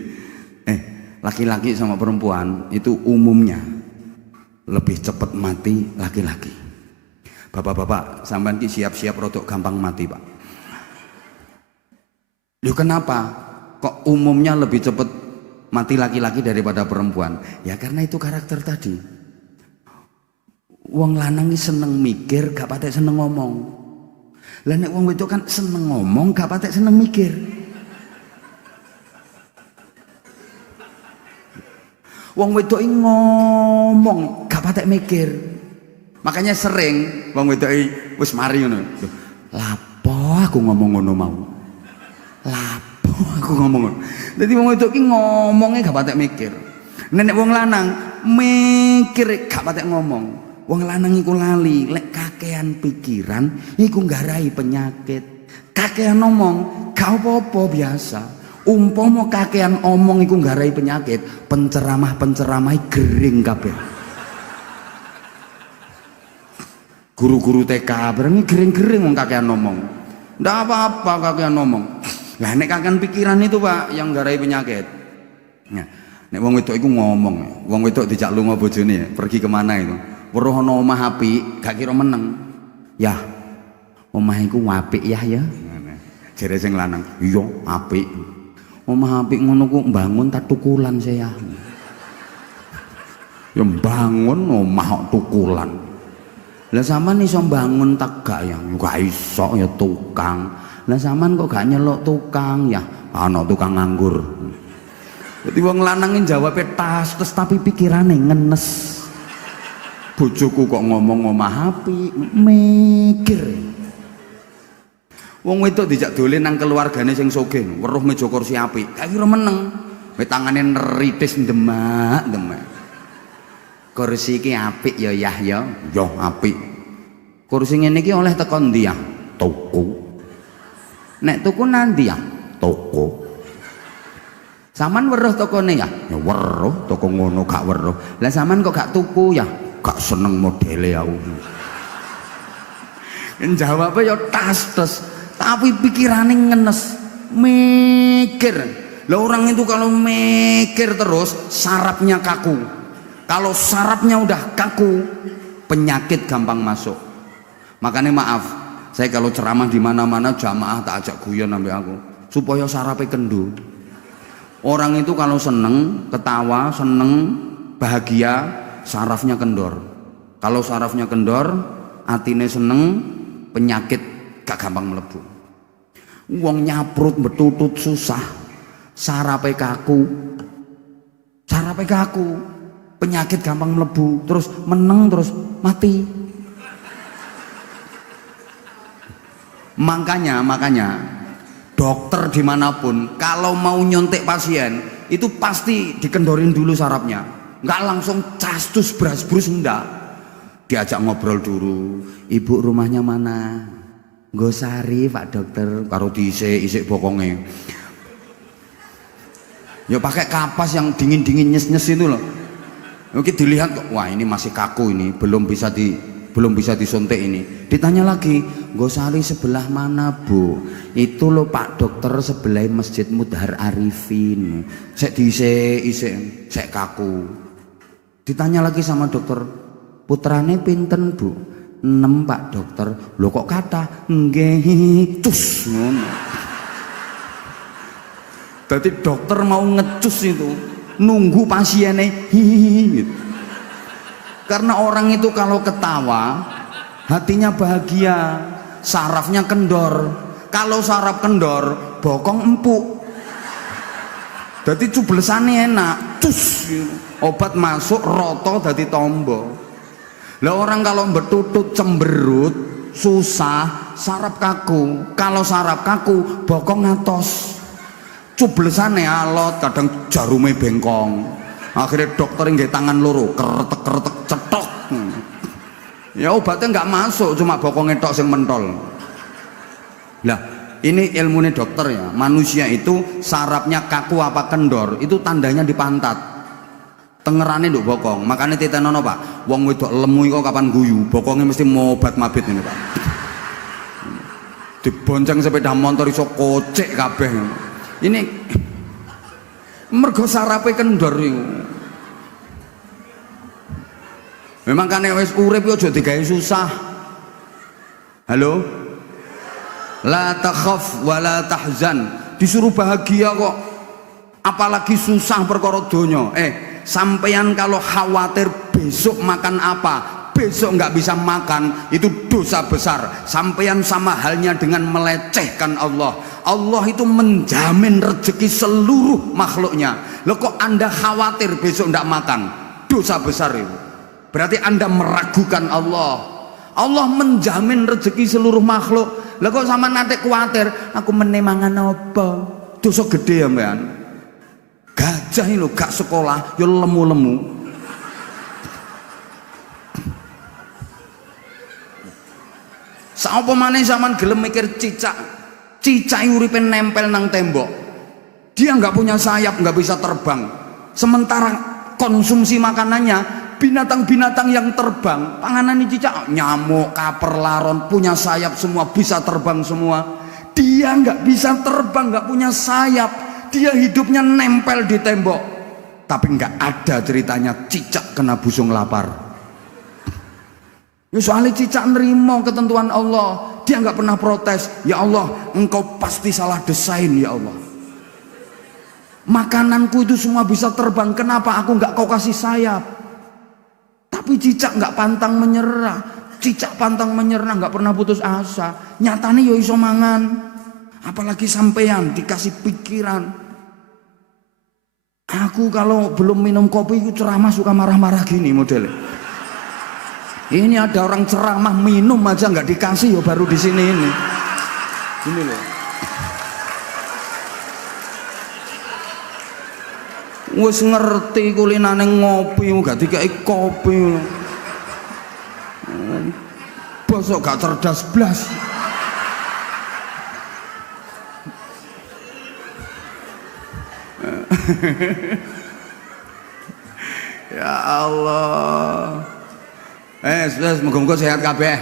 Laki-laki sama perempuan itu umumnya lebih cepat mati laki-laki. Bapak-bapak, sampean ki siap-siap rodok gampang mati, Pak. Loh kenapa? Kok umumnya lebih cepat mati laki-laki daripada perempuan? Ya karena itu karakter tadi. Wong lanang seneng mikir, gak patek seneng ngomong. Lah nek wong wedok kan seneng ngomong, gak patek seneng mikir. Wong wedok ngomong, gak patek mikir. Makanya sering wong wedok wis mari ngono. Lapo aku ngomong ngono mau? Lapo aku ngomong ngono? Dadi wong wedok ki ngomongnya gak patek mikir. Nenek wong lanang mikir gak patek ngomong. Wong lanang iku lali, lek kakean pikiran iku nggarai penyakit. Kakean ngomong gak apa-apa biasa. Umpama kakean omong iku nggarai penyakit, penceramah-penceramah gering kabeh. Guru-guru TK bareng gering-gering wong kakean ngomong. Ndak apa-apa kakean ngomong. Lah nek kakean pikiran itu Pak yang nggarai penyakit. Nah, nek wong wedok iku ngomong, wong wedok dijak lunga bojone pergi kemana itu. Weruh ana omah apik, gak kira meneng. Ya, omah iku apik ya. Jere sing lanang, iya apik. Omah apik ngono ku mbangun tak tukulan saya. Ya mbangun omah kok tukulan. Lah sampean iso mbangun tak gak ya? Gak iso ya tukang. Lah sampean kok gak nyeluk tukang ya? Ana tukang nganggur. Dadi wong lanang jawabe tas tapi pikirane ngenes. Bojoku kok ngomong omah apik, mikir. Wong wedok dijak dolen nang keluargane sing sugih, weruh meja kursi apik, gak kira meneng. Tangane neritis ndemak-ndemak. Kursi iki apik ya Yah ya. Ya apik. Kursi ngene iki oleh teko ndi ya? Toko. Nek tuku nandi ya? Toko. Saman weruh tokone ya? Ya weruh, toko ngono gak weruh. Lah saman kok gak tuku ya? Gak seneng modele aku. Jawabnya ya tas-tas, tapi pikirannya ngenes, mikir. Lah orang itu kalau mikir terus sarafnya kaku. Kalau sarafnya udah kaku, penyakit gampang masuk. Makanya maaf, saya kalau ceramah di mana-mana jamaah tak ajak guyon sampai aku, supaya sarafnya kendu. Orang itu kalau seneng, ketawa, seneng, bahagia, sarafnya kendor. Kalau sarafnya kendor, atine seneng, penyakit gak gampang mlebu. Wong nyaprut betutut susah, sarape kaku. penyakit gampang mlebu, terus meneng, terus mati. Makanya dokter dimanapun kalau mau nyontek pasien itu pasti dikendorin dulu sarafnya, nggak langsung castus brasbrus, enggak. Diajak ngobrol dulu, ibu rumahnya mana? Gosari Pak Dokter, karo diisik bokonge. Ya pakai kapas yang dingin nyes itu loh. Oke, dilihat kok, wah ini masih kaku, ini belum bisa disuntik ini. Ditanya lagi, Gosari sebelah mana Bu? Itu loh Pak Dokter, sebelah Masjid Mudhar Arifin. Sek diisik sek kaku. Ditanya lagi sama dokter, putrane pinten Bu? 6 Pak Dokter. Loh kok kata nggih cus ngono. Berarti dokter mau ngecus itu nunggu pasiennya hihihi gitu. Karena orang itu kalau ketawa hatinya bahagia, sarafnya kendor. Kalau saraf kendor bokong empuk, jadi cublesannya enak, cus gitu. Obat masuk roto dadi tombo. Lah orang kalau betutut cemberut susah, saraf kaku. Kalau saraf kaku bokong ngatos, cublesane alot, kadang jarume bengkong. Akhirnya dokter nggih tangan loro keretek cetok. Ya obatnya nggak masuk, cuma bokongnya tok sing mentol. Lah ini ilmunya dokter ya. Manusia itu sarafnya kaku apa kendor itu tandanya di pantat, tengerane nduk bokong. Makanya titenono Pak, wong wedok lemu iku kapan guyu bokongnya mesti mau obat mabit ini Pak. Dibonceng sepeda motor iso kocek kabeh. Ini mergo sarape kendor iku. Memang kan wis urip yo aja digawe susah. Halo? La takhaf wa la tahzan. Disuruh bahagia kok. Apalagi susah perkara donya. Sampeyan kalau khawatir besok makan apa, besok nggak bisa makan, itu dosa besar. Sampeyan sama halnya dengan melecehkan Allah. Allah itu menjamin rezeki seluruh makhluknya. Loh kok Anda khawatir besok nggak makan? Dosa besar itu. Berarti Anda meragukan Allah. Allah menjamin rezeki seluruh makhluk. Lah kok sama nanti khawatir, aku menemangan apa? Dosa gede ya mbak. Gajah ini loh gak sekolah, ya lemu-lemu. Sapa maneh zaman gelem mikir cicak. Cicak uripe nempel nang tembok. Dia nggak punya sayap, nggak bisa terbang. Sementara konsumsi makanannya binatang-binatang yang terbang, panganan cicak, nyamuk, kaper, laron, punya sayap semua, bisa terbang semua. Dia nggak bisa terbang, nggak punya sayap. Dia hidupnya nempel di tembok. Tapi nggak ada ceritanya cicak kena busung lapar. Ya soalnya cicak nerimo ketentuan Allah. Dia nggak pernah protes. Ya Allah, engkau pasti salah desain ya Allah. Makananku itu semua bisa terbang. Kenapa aku nggak kau kasih sayap? Tapi cicak nggak pantang menyerah. Cicak pantang menyerah, nggak pernah putus asa. Nyatane yo iso mangan. Apalagi sampean dikasih pikiran. Aku kalau belum minum kopi itu ceramah suka marah-marah gini modelnya. Ini ada orang ceramah minum aja nggak dikasih yo baru di sini ini. Ini loh. Wis ngerti kulinane ngopi gak dikai kopi. Bosok gak cerdas blas. Ya Allah. Semoga sehat kabeh.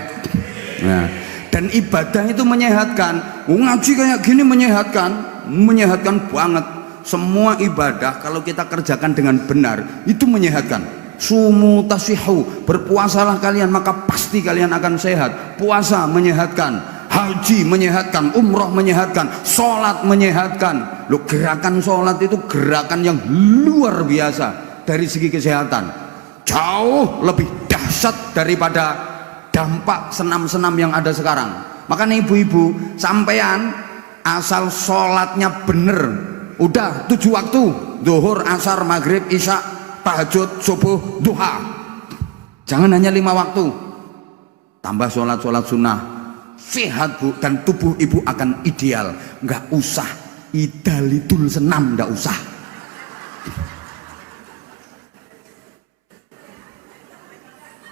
Nah, dan ibadah itu menyehatkan. Ngaji kayak gini menyehatkan banget. Semua ibadah kalau kita kerjakan dengan benar itu menyehatkan. Sumu tasihu, berpuasalah kalian maka pasti kalian akan sehat. Puasa menyehatkan, haji menyehatkan, umroh menyehatkan, sholat menyehatkan. Loh, gerakan sholat itu gerakan yang luar biasa dari segi kesehatan. Jauh lebih dahsyat daripada dampak senam-senam yang ada sekarang. Makanya ibu-ibu, sampean asal sholatnya bener, udah 7 waktu, zuhur, asar, maghrib, isya, tahajud, subuh, duha. Jangan hanya 5 waktu. Tambah sholat sunnah. Sehat bu, dan tubuh ibu akan ideal. Nggak usah idalitul senam, nggak usah.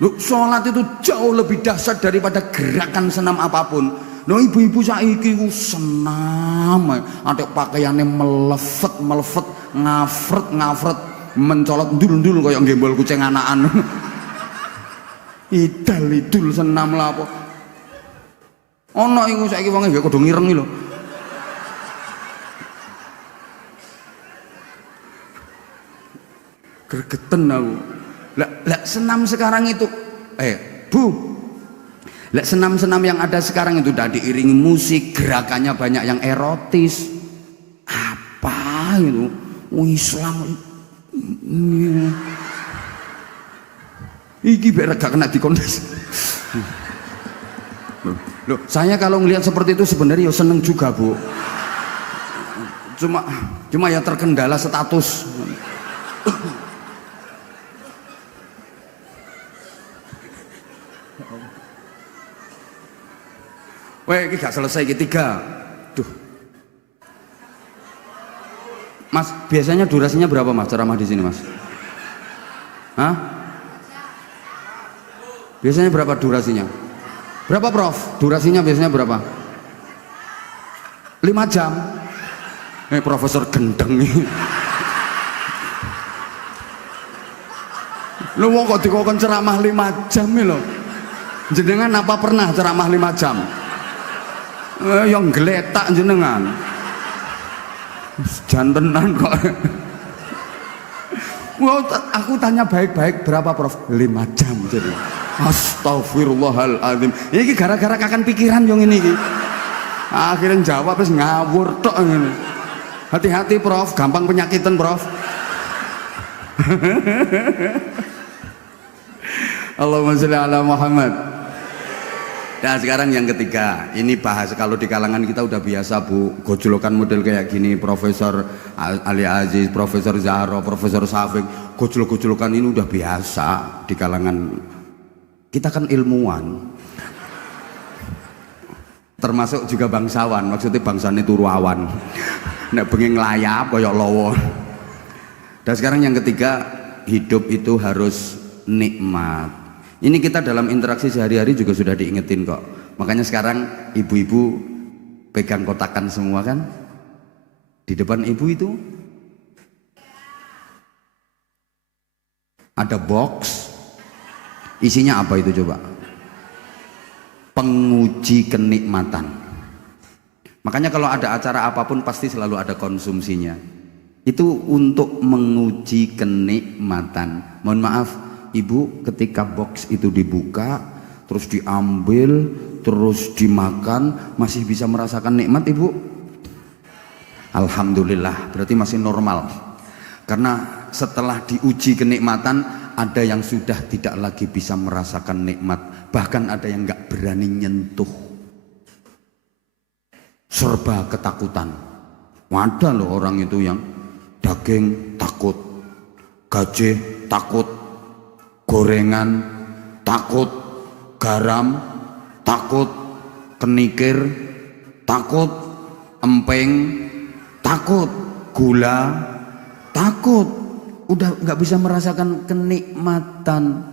Loh, sholat itu jauh lebih dahsyat daripada gerakan senam apapun. Loh, ibu-ibu saiki ku senam, ada pakaiannya melefet, ngafret, mencolot ndul-ndul kayak gembol kucing anakan. Idul senam lah apa. Ono iku saiki wong nggih kudu ngireng lho. Gregeten aku. Lah senam sekarang itu Bu. Lah senam-senam yang ada sekarang itu udah diiringi musik, gerakannya banyak yang erotis. Apa itu? Islam iki biar gak kena dikondes. Loh, saya kalau ngelihat seperti itu sebenarnya ya seneng juga bu. Cuma ya terkendala status. Weh, ini gak selesai ketiga. Duh. Mas, biasanya durasinya berapa mas ceramah di sini mas? Hah? Biasanya berapa durasinya? Berapa prof? Durasinya biasanya berapa? 5 jam. Profesor gendeng nih. Lu mau kok dikokon ceramah 5 jam nih lo? Jenengan apa pernah ceramah 5 jam? Yang geletak jenengan. Jantenan kok. Wow, aku tanya baik-baik berapa prof? 5 jam jadi. Astagfirullahaladzim. Ini gara-gara kakan pikiran yang ini. Akhirnya jawab terus ngawur tok ini. Hati-hati prof, gampang penyakitan prof. Allahumma sholli ala Muhammad. Nah sekarang yang ketiga, ini bahas kalau di kalangan kita udah biasa bu, gojlokan model kayak gini, Profesor Ali Aziz, Profesor Zahro, Profesor Safik, gojlok-gojlokan ini udah biasa di kalangan kita kan ilmuwan, termasuk juga bangsawan, maksudnya bangsane turu awan, nek bengi nglayap koyok lowo. Dan sekarang yang ketiga, hidup itu harus nikmat. Ini kita dalam interaksi sehari-hari juga sudah diingetin kok. Makanya sekarang ibu-ibu pegang kotakan semua kan. Di depan ibu itu ada box. Isinya apa itu coba? Penguji kenikmatan. Makanya kalau ada acara apapun pasti selalu ada konsumsinya. Itu untuk menguji kenikmatan. Mohon maaf ibu, ketika box itu dibuka, terus diambil, terus dimakan, masih bisa merasakan nikmat ibu? Alhamdulillah, berarti masih normal. Karena setelah diuji kenikmatan, ada yang sudah tidak lagi bisa merasakan nikmat. Bahkan ada yang gak berani nyentuh. Serba ketakutan. Ada loh orang itu yang daging takut, gajah takut, gorengan takut, garam takut, kenikir takut, empeng takut, gula takut. Udah nggak bisa merasakan kenikmatan.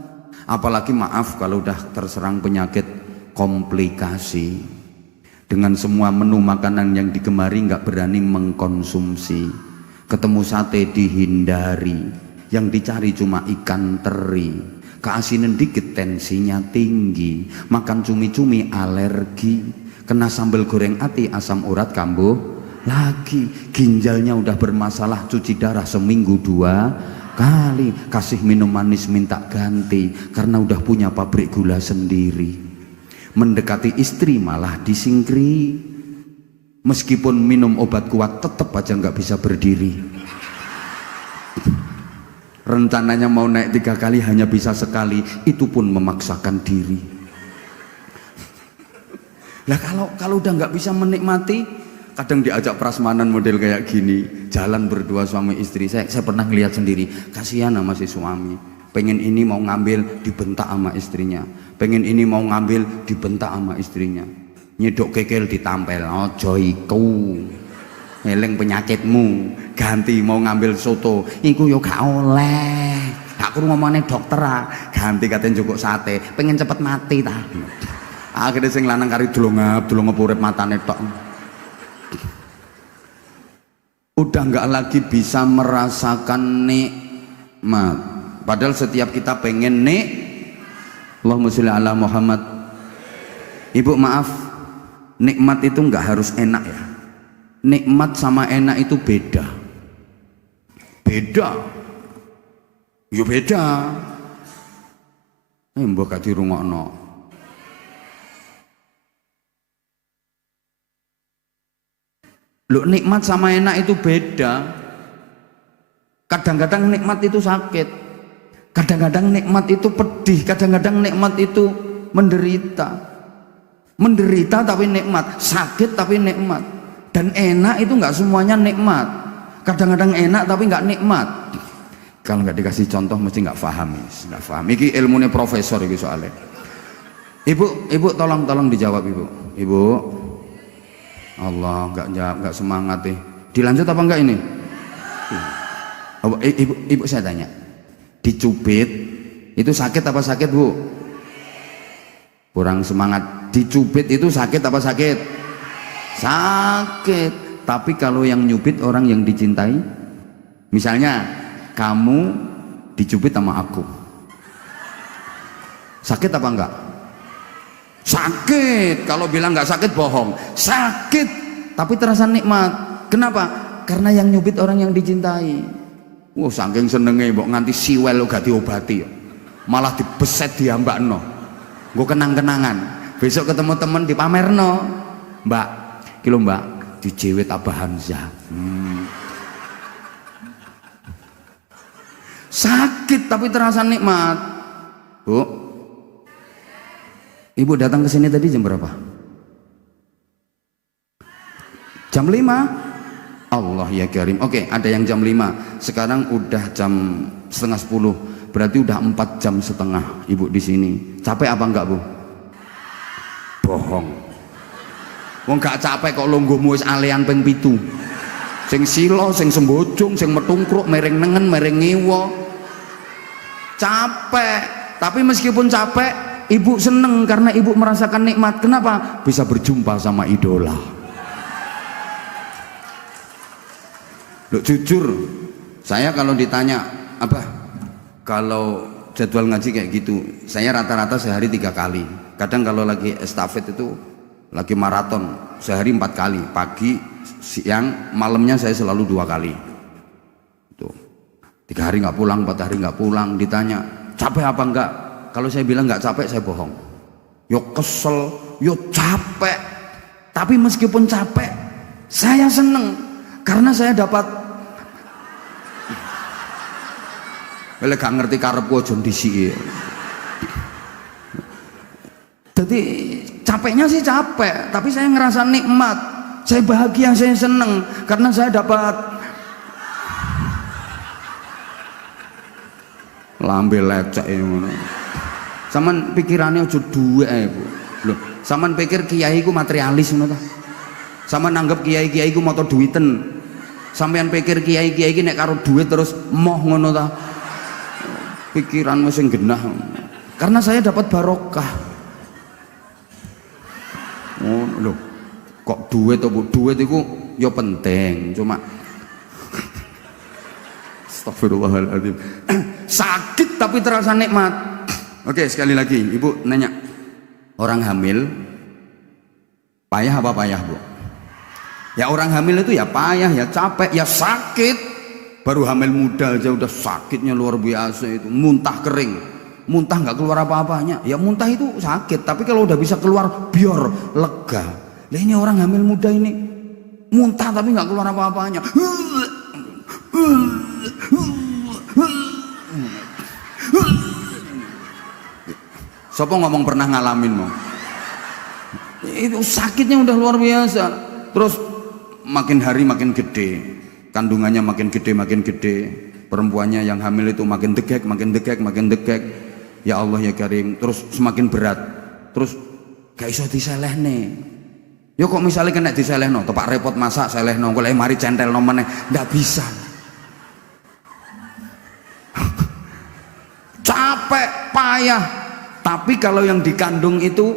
Apalagi maaf kalau udah terserang penyakit komplikasi, dengan semua menu makanan yang digemari nggak berani mengkonsumsi. Ketemu sate dihindari, yang dicari cuma ikan teri, keasinan dikit tensinya tinggi, makan cumi-cumi alergi, kena sambal goreng ati asam urat kambuh lagi, ginjalnya udah bermasalah cuci darah seminggu 2 kali, kasih minum manis minta ganti karena udah punya pabrik gula sendiri, mendekati istri malah disingkri, meskipun minum obat kuat tetap aja nggak bisa berdiri. Rencananya mau naik 3 kali hanya bisa sekali, itu pun memaksakan diri. Lah kalau udah nggak bisa menikmati, Kadang diajak prasmanan model kayak gini, jalan berdua suami istri. Saya pernah ngeliat sendiri, kasihan sama si suami. Pengen ini mau ngambil, dibentak sama istrinya. Pengen ini mau ngambil, dibentak sama istrinya. Nyedok kekel ditampel, ojo iku. Eling penyakitmu, ganti mau ngambil soto, iku yo gak oleh. Aku ngomongnya dokter, ganti katanya jukuk sate, pengen cepet mati ta. Akhirnya sing lanang kari dulungap urip matane tok. Udah nggak lagi bisa merasakan nikmat. Padahal setiap kita pengen Allahumma sholli ala Muhammad. Ibu maaf, nikmat itu nggak harus enak ya. Nikmat sama enak itu beda. Beda. Yo beda. Mbok gak dirungokno. Loh, nikmat sama enak itu beda. Kadang-kadang nikmat itu sakit. Kadang-kadang nikmat itu pedih. Kadang-kadang nikmat itu menderita. Menderita tapi nikmat. Sakit tapi nikmat. Dan enak itu nggak semuanya nikmat. Kadang-kadang enak tapi nggak nikmat. Kalau nggak dikasih contoh mesti nggak paham. Nggak paham. Ini ilmunya profesor ini soalnya. Ibu tolong dijawab ibu. Ibu. Allah nggak semangat deh. Dilanjut apa enggak ini? Ibu saya tanya, dicubit itu sakit apa sakit bu? Kurang semangat. Dicubit itu sakit apa sakit? Sakit. Tapi kalau yang nyubit orang yang dicintai, misalnya kamu dicubit sama aku, sakit apa enggak? Sakit. Kalau bilang nggak sakit bohong. Sakit tapi terasa nikmat. Kenapa? Karena yang nyubit orang yang dicintai. Wah, saking senenge mbok nganti siwel lo gak diobati. Malah dibeset diambakno. Gue kenang-kenangan. Besok ketemu temen dipamerno. Mbak, kilo mbak dijewet Abah Hamzah. Sakit tapi terasa nikmat. Bu, ibu datang ke sini tadi jam berapa? Jam 5? Allah ya karim. Oke, ada yang jam 5. Sekarang udah jam setengah 10. Berarti udah 4 jam setengah ibu di sini. Capek apa enggak, Bu? Bohong. Wong gak capek kok lungguhmu wis alean ping 7. Sing silo, sing sembojong, sing metungkruk, mereng nengen, mereng ngiwa. Capek. Tapi meskipun capek, ibu seneng karena ibu merasakan nikmat. Kenapa? Bisa berjumpa sama idola. Loh, jujur, saya kalau ditanya apa, kalau jadwal ngaji kayak gitu, saya rata-rata sehari 3 kali. Kadang kalau lagi estafet itu lagi maraton sehari 4 kali, pagi, siang, malamnya saya selalu 2 kali. Tuh, 3 hari nggak pulang, 4 hari nggak pulang. Ditanya capek apa enggak? Kalau saya bilang nggak capek, saya bohong. Yo kesel, yo capek. Tapi meskipun capek, saya seneng karena saya dapat. Kalau gak ngerti karepku aja ndisiki. Jadi capeknya sih capek, tapi saya ngerasa nikmat. Saya bahagia, saya seneng karena saya dapat lambe lecek ngono. Saman pikirannya aja duwe ae, Bu. Lho, saman pikir kiai ku materialis ngono ta. Saman anggap kiai-kiai ku moto duiten. Sampeyan pikir kiai-kiai iki nek karo duit terus moh ngono ta. Pikiranmu sing genah. Karena saya dapat barokah. Oh, lho. Kok duit to, Bu? Duit itu ya penting, cuma astagfirullahaladzim. Sakit tapi terasa nikmat. Oke, sekali lagi, Ibu nanya, orang hamil payah apa payah, Bu? Ya orang hamil itu ya payah, ya capek, ya sakit. Baru hamil muda aja udah sakitnya luar biasa itu, muntah kering, muntah nggak keluar apa-apanya. Ya muntah itu sakit, tapi kalau udah bisa keluar biar lega. Lah ini orang hamil muda ini muntah tapi nggak keluar apa-apanya. Siapa ngomong pernah ngalamin mau? Itu sakitnya udah luar biasa. Terus makin hari makin gede, kandungannya makin gede, perempuannya yang hamil itu makin degek, ya Allah ya Karim, terus semakin berat, terus gak iso diselehne. Ya kok misalnya kena diselehno, tepak repot masak selehno, kok mari centelno meneh, ndak bisa. Capek, payah. Tapi kalau yang dikandung itu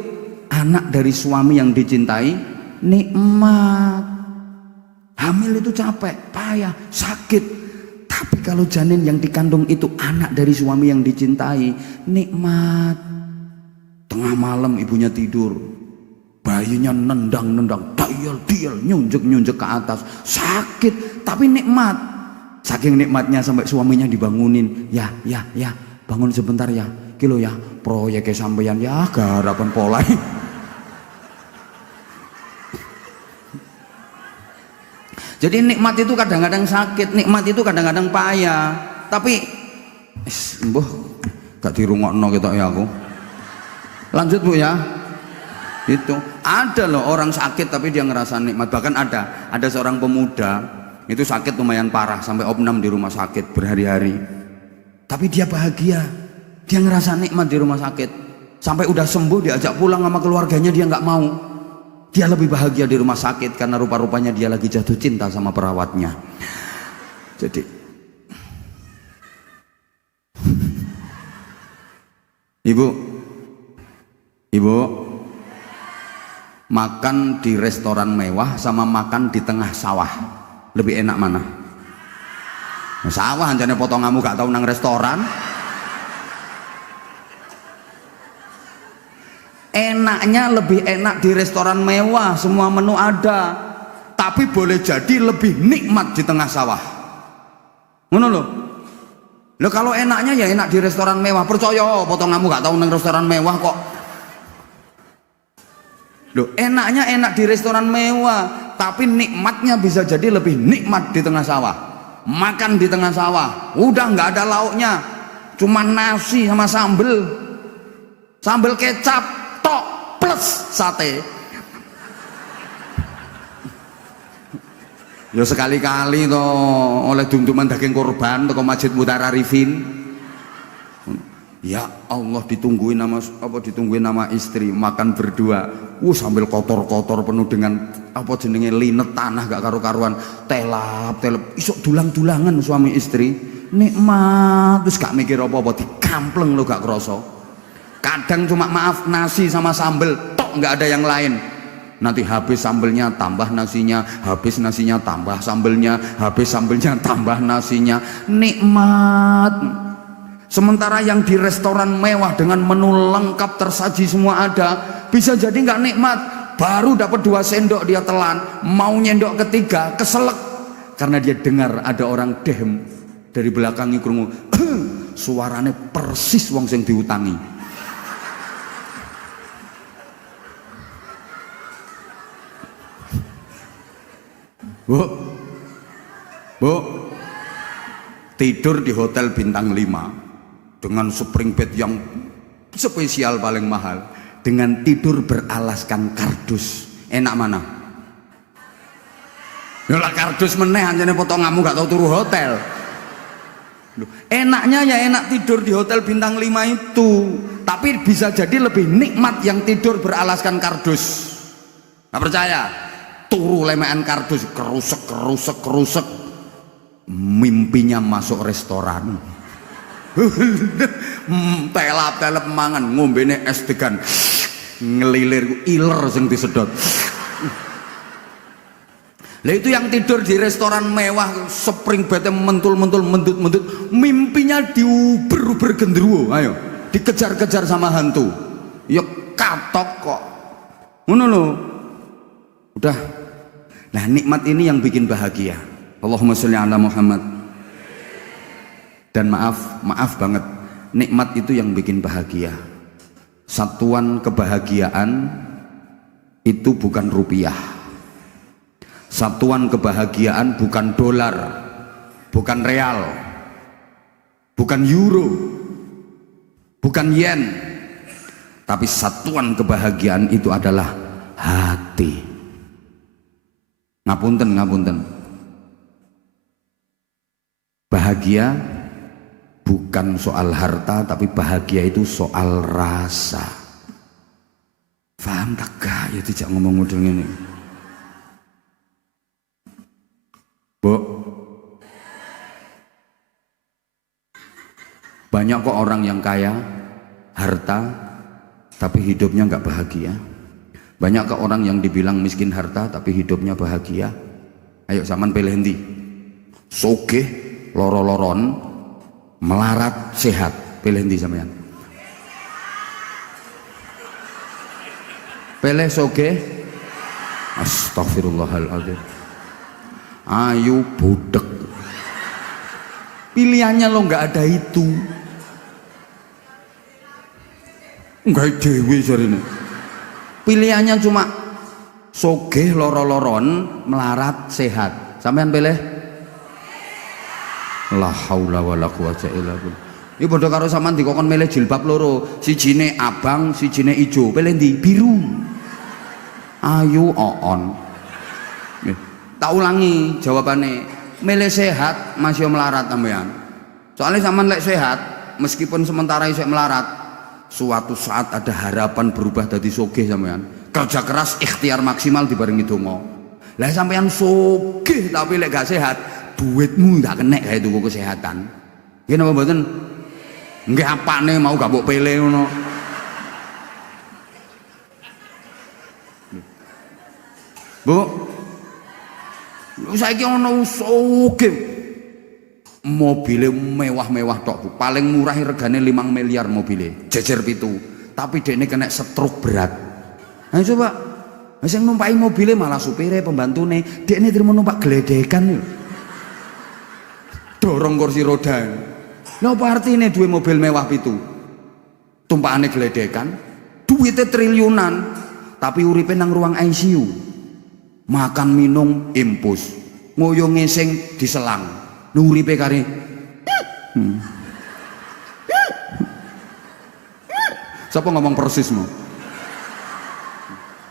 anak dari suami yang dicintai, nikmat. Hamil itu capek, payah, sakit. Tapi kalau janin yang dikandung itu anak dari suami yang dicintai, nikmat. Tengah malam ibunya tidur, bayinya nendang, dial, nyunjuk ke atas, sakit tapi nikmat. Saking nikmatnya sampai suaminya dibangunin, ya, bangun sebentar ya, kilo ya, proyeknya sampeyan ya, garapan pola. Jadi nikmat itu kadang-kadang sakit, nikmat itu kadang-kadang payah. Tapi mbah gak dirungokno ketok ya aku. Lanjut Bu ya. Itu ada loh orang sakit tapi dia ngerasa nikmat. Bahkan ada seorang pemuda itu sakit lumayan parah sampai opnam di rumah sakit berhari-hari. Tapi dia bahagia, dia ngerasa nikmat di rumah sakit. Sampai udah sembuh diajak pulang sama keluarganya dia nggak mau. Dia lebih bahagia di rumah sakit karena rupa-rupanya dia lagi jatuh cinta sama perawatnya. Jadi Ibu makan di restoran mewah sama makan di tengah sawah lebih enak mana? Nah, sawah anjane potonganmu gak tahu nang restoran. Enaknya lebih enak di restoran mewah, semua menu ada. Tapi boleh jadi lebih nikmat di tengah sawah. Ngono lho. Loh kalau enaknya ya enak di restoran mewah, percaya potonganmu gak tahu nang restoran mewah kok. Loh, enaknya enak di restoran mewah, tapi nikmatnya bisa jadi lebih nikmat di tengah sawah. Makan di tengah sawah, udah nggak ada lauknya, cuma nasi sama sambel kecap, tok plus sate. Ya sekali-kali toh oleh dum-duman daging korban toko Masjid Mutara Arifin. Ya Allah, ditungguin nama istri makan berdua. Sambil kotor-kotor penuh dengan jenenge linet tanah gak karu-karuan, telap isok dulang-dulangan suami istri. Nikmat terus gak mikir apa-apa, dikampleng lo gak kroso. Kadang cuma maaf nasi sama sambel tok, gak ada yang lain. Nanti habis sambelnya tambah nasinya, habis nasinya tambah sambelnya, habis sambelnya tambah nasinya. Nikmat. Sementara yang di restoran mewah dengan menu lengkap tersaji semua ada, bisa jadi nggak nikmat. Baru dapat 2 sendok dia telan, mau nyendok ketiga keselak karena dia dengar ada orang dehem dari belakang krungu. Suaranya persis wong sing diutangi. Bu, tidur di hotel bintang 5 dengan spring bed yang spesial paling mahal, dengan tidur beralaskan kardus, enak mana? Yalah kardus meneh anjane potonganmu gak tau turu hotel. Loh, enaknya ya enak tidur di hotel bintang 5 itu, tapi bisa jadi lebih nikmat yang tidur beralaskan kardus. Gak percaya? Turu lemean kardus, kerusek, mimpinya masuk restoran. Telap mangan, ngombene es degan, ngelilir iler sing disedot. Lah itu yang tidur di restoran mewah, spring bed mentul-mentul, mendut-mendut, mimpinya diuber-uber genderuwo, ayo dikejar-kejar sama hantu. Ya katok kok. Ngono lho. Udah. Nah, nikmat ini yang bikin bahagia. Allahumma sholli ala Muhammad. Dan maaf banget, nikmat itu yang bikin bahagia. Satuan kebahagiaan itu bukan rupiah. Satuan kebahagiaan bukan dolar, bukan real, bukan euro, bukan yen. Tapi satuan kebahagiaan itu adalah hati. Ngapunten. Bahagia bukan soal harta, tapi bahagia itu soal rasa. Paham tak gak? Ya tidak ngomong model ini. Bu, banyak kok orang yang kaya, harta, tapi hidupnya nggak bahagia. Banyak kok orang yang dibilang miskin harta, tapi hidupnya bahagia. Ayo sampean pilih endi? Sugih, loro-loron, melarat, sehat. Pilih endi sampean? Pilih sugih. Astagfirullahaladzim. Ayo budek. Pilihannya lo nggak ada itu. Nggak dewi jarine. Pilihannya cuma sogeh loro-loron, melarat, sehat. Sampean pilih? La haula wala quwata illa billah. Iki padha karo sampean dikokon milih jilbab loro, sijine abang, sijine ijo. Pilih ndi? Biru. Ayo oon. Tak ulangi jawabannya, milih sehat masih melarat sampean. Soalnya sampean lek sehat, meskipun sementara isek melarat, suatu saat ada harapan berubah dari sogeh sampean. Kerja keras ikhtiar maksimal dibarengi donga. Lah sampean sogeh tapi lek gak sehat, duitmu gak kena kayak tuku kesehatan. Nggih napa mboten? Nggih apane mau gak mbok pilih ngono. Bu, saiki ono sugih mobile mewah-mewah tok Bu. Paling murah regane 5 miliar mobile, jejer pitu. Tapi dekne kena stroke berat. Nah coba, sing numpaki mobile malah supire, pembantune, dekne terima numpak gledekan yo. Dorong kursi roda. Lha apa artine duwe mobil mewah pitu? Tumpakane gledekan, duwite triliunan, tapi uripe nang ruang ICU. Makan minum impus, ngoyo ngeseng diselang, nuripe kare. Siapa ngomong persismu?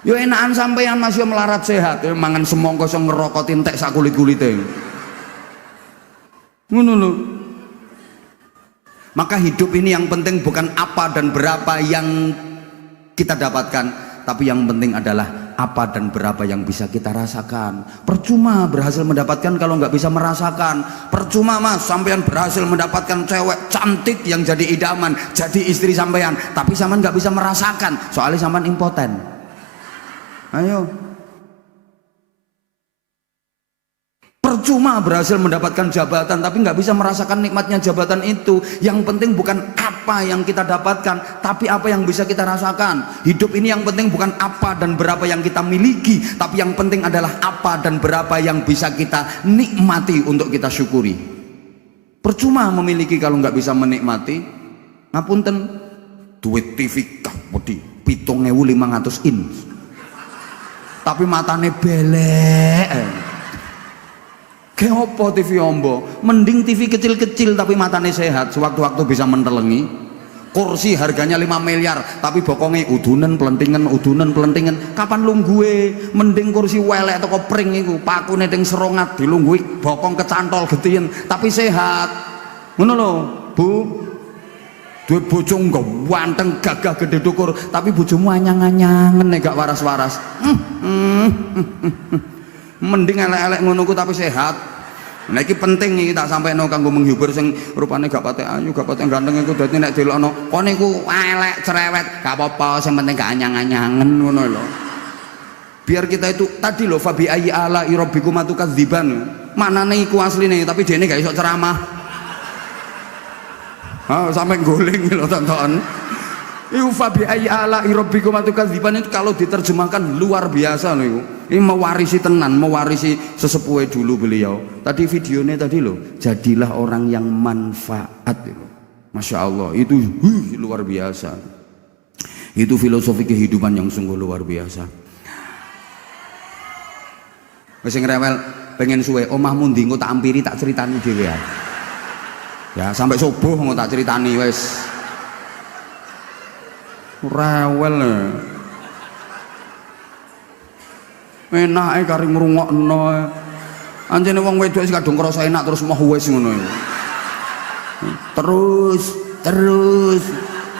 Yo enakan sampean masih melarat sehat, yo mangan semongko sing ngerokok entek sak kulit-kulite. Ngono lho. Maka hidup ini yang penting bukan apa dan berapa yang kita dapatkan, tapi yang penting adalah apa dan berapa yang bisa kita rasakan. Percuma berhasil mendapatkan kalau nggak bisa merasakan. Percuma mas sampean berhasil mendapatkan cewek cantik yang jadi idaman, jadi istri sampean, tapi sampean nggak bisa merasakan soalnya sampean impoten. Ayo. Percuma berhasil mendapatkan jabatan tapi nggak bisa merasakan nikmatnya jabatan itu. Yang penting bukan apa yang kita dapatkan, tapi apa yang bisa kita rasakan. Hidup ini yang penting bukan apa dan berapa yang kita miliki, tapi yang penting adalah apa dan berapa yang bisa kita nikmati untuk kita syukuri. Percuma memiliki kalau nggak bisa menikmati. Ngapunten, duit TV kabudi 7.500 inch, tapi matane belek. Kayak apa TV ombo? Mending TV kecil-kecil tapi matanya sehat, sewaktu-waktu bisa mentelengi. Kursi harganya 5 miliar tapi bokongnya udunan pelentingan. Kapan lungguhe? Mending kursi welek atau kopring itu pakune ting serongat dilunggui bokong kecantol getien tapi sehat. Ngono lho, Bu. Duit bojo ganteng gagah gede dukur tapi bojomu anyang-anyangen nek gak waras-waras. Mending elek-elek ngono ku tapi sehat. Nah iki penting iki tak sampeno kanggo menghibur sing rupane gak patek ayu, gak patek ganteng iku dadi nek delokno kon niku elek cerewet gak apa-apa, sing penting gak anyang-anyangen ngono lho. Biar kita itu tadi lho fabi ayyi ala rabbikum atukadziban. Manane iku asline tapi dene gak iso ceramah. Sampai guling lho tonton. Iku fabi ayyi ala rabbikum atukadziban itu kalau diterjemahkan luar biasa lho iku. Ini mewarisi tenan, mewarisi sesepuhe dulu beliau. Tadi videonya tadi loh, jadilah orang yang manfaat. Masya Allah, itu luar biasa. Itu filosofi kehidupan yang sungguh luar biasa. Wis ngrewel pengen suwe, omahmu ndi engko tak ampiri tak ceritani dhewe ya. Ya sampai subuh engko tak ceritani wis. Rewel. Enake kari ngrungokno. Anjene wong wedok sing kadung krasa enak terus mau wis ngono. Terus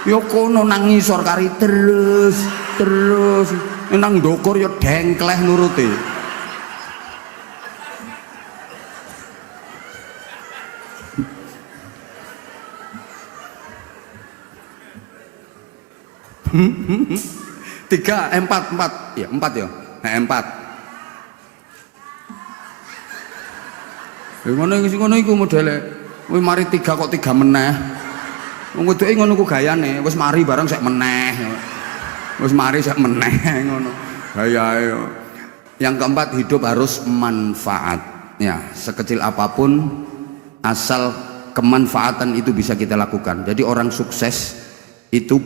ya kono nang ngisor kari terus nang ndukur ya dengkleh nuruti. Tiga, empat ya empat. Ngono iku modele. Wis mari tiga kok tiga meneh. Wong wedoke ngono ku gayane, wis mari bareng sek meneh. Wis mari sek meneh ngono. Gayae. Yang keempat, hidup harus manfaat. Ya, sekecil apapun asal kemanfaatan itu bisa kita lakukan. Jadi orang sukses itu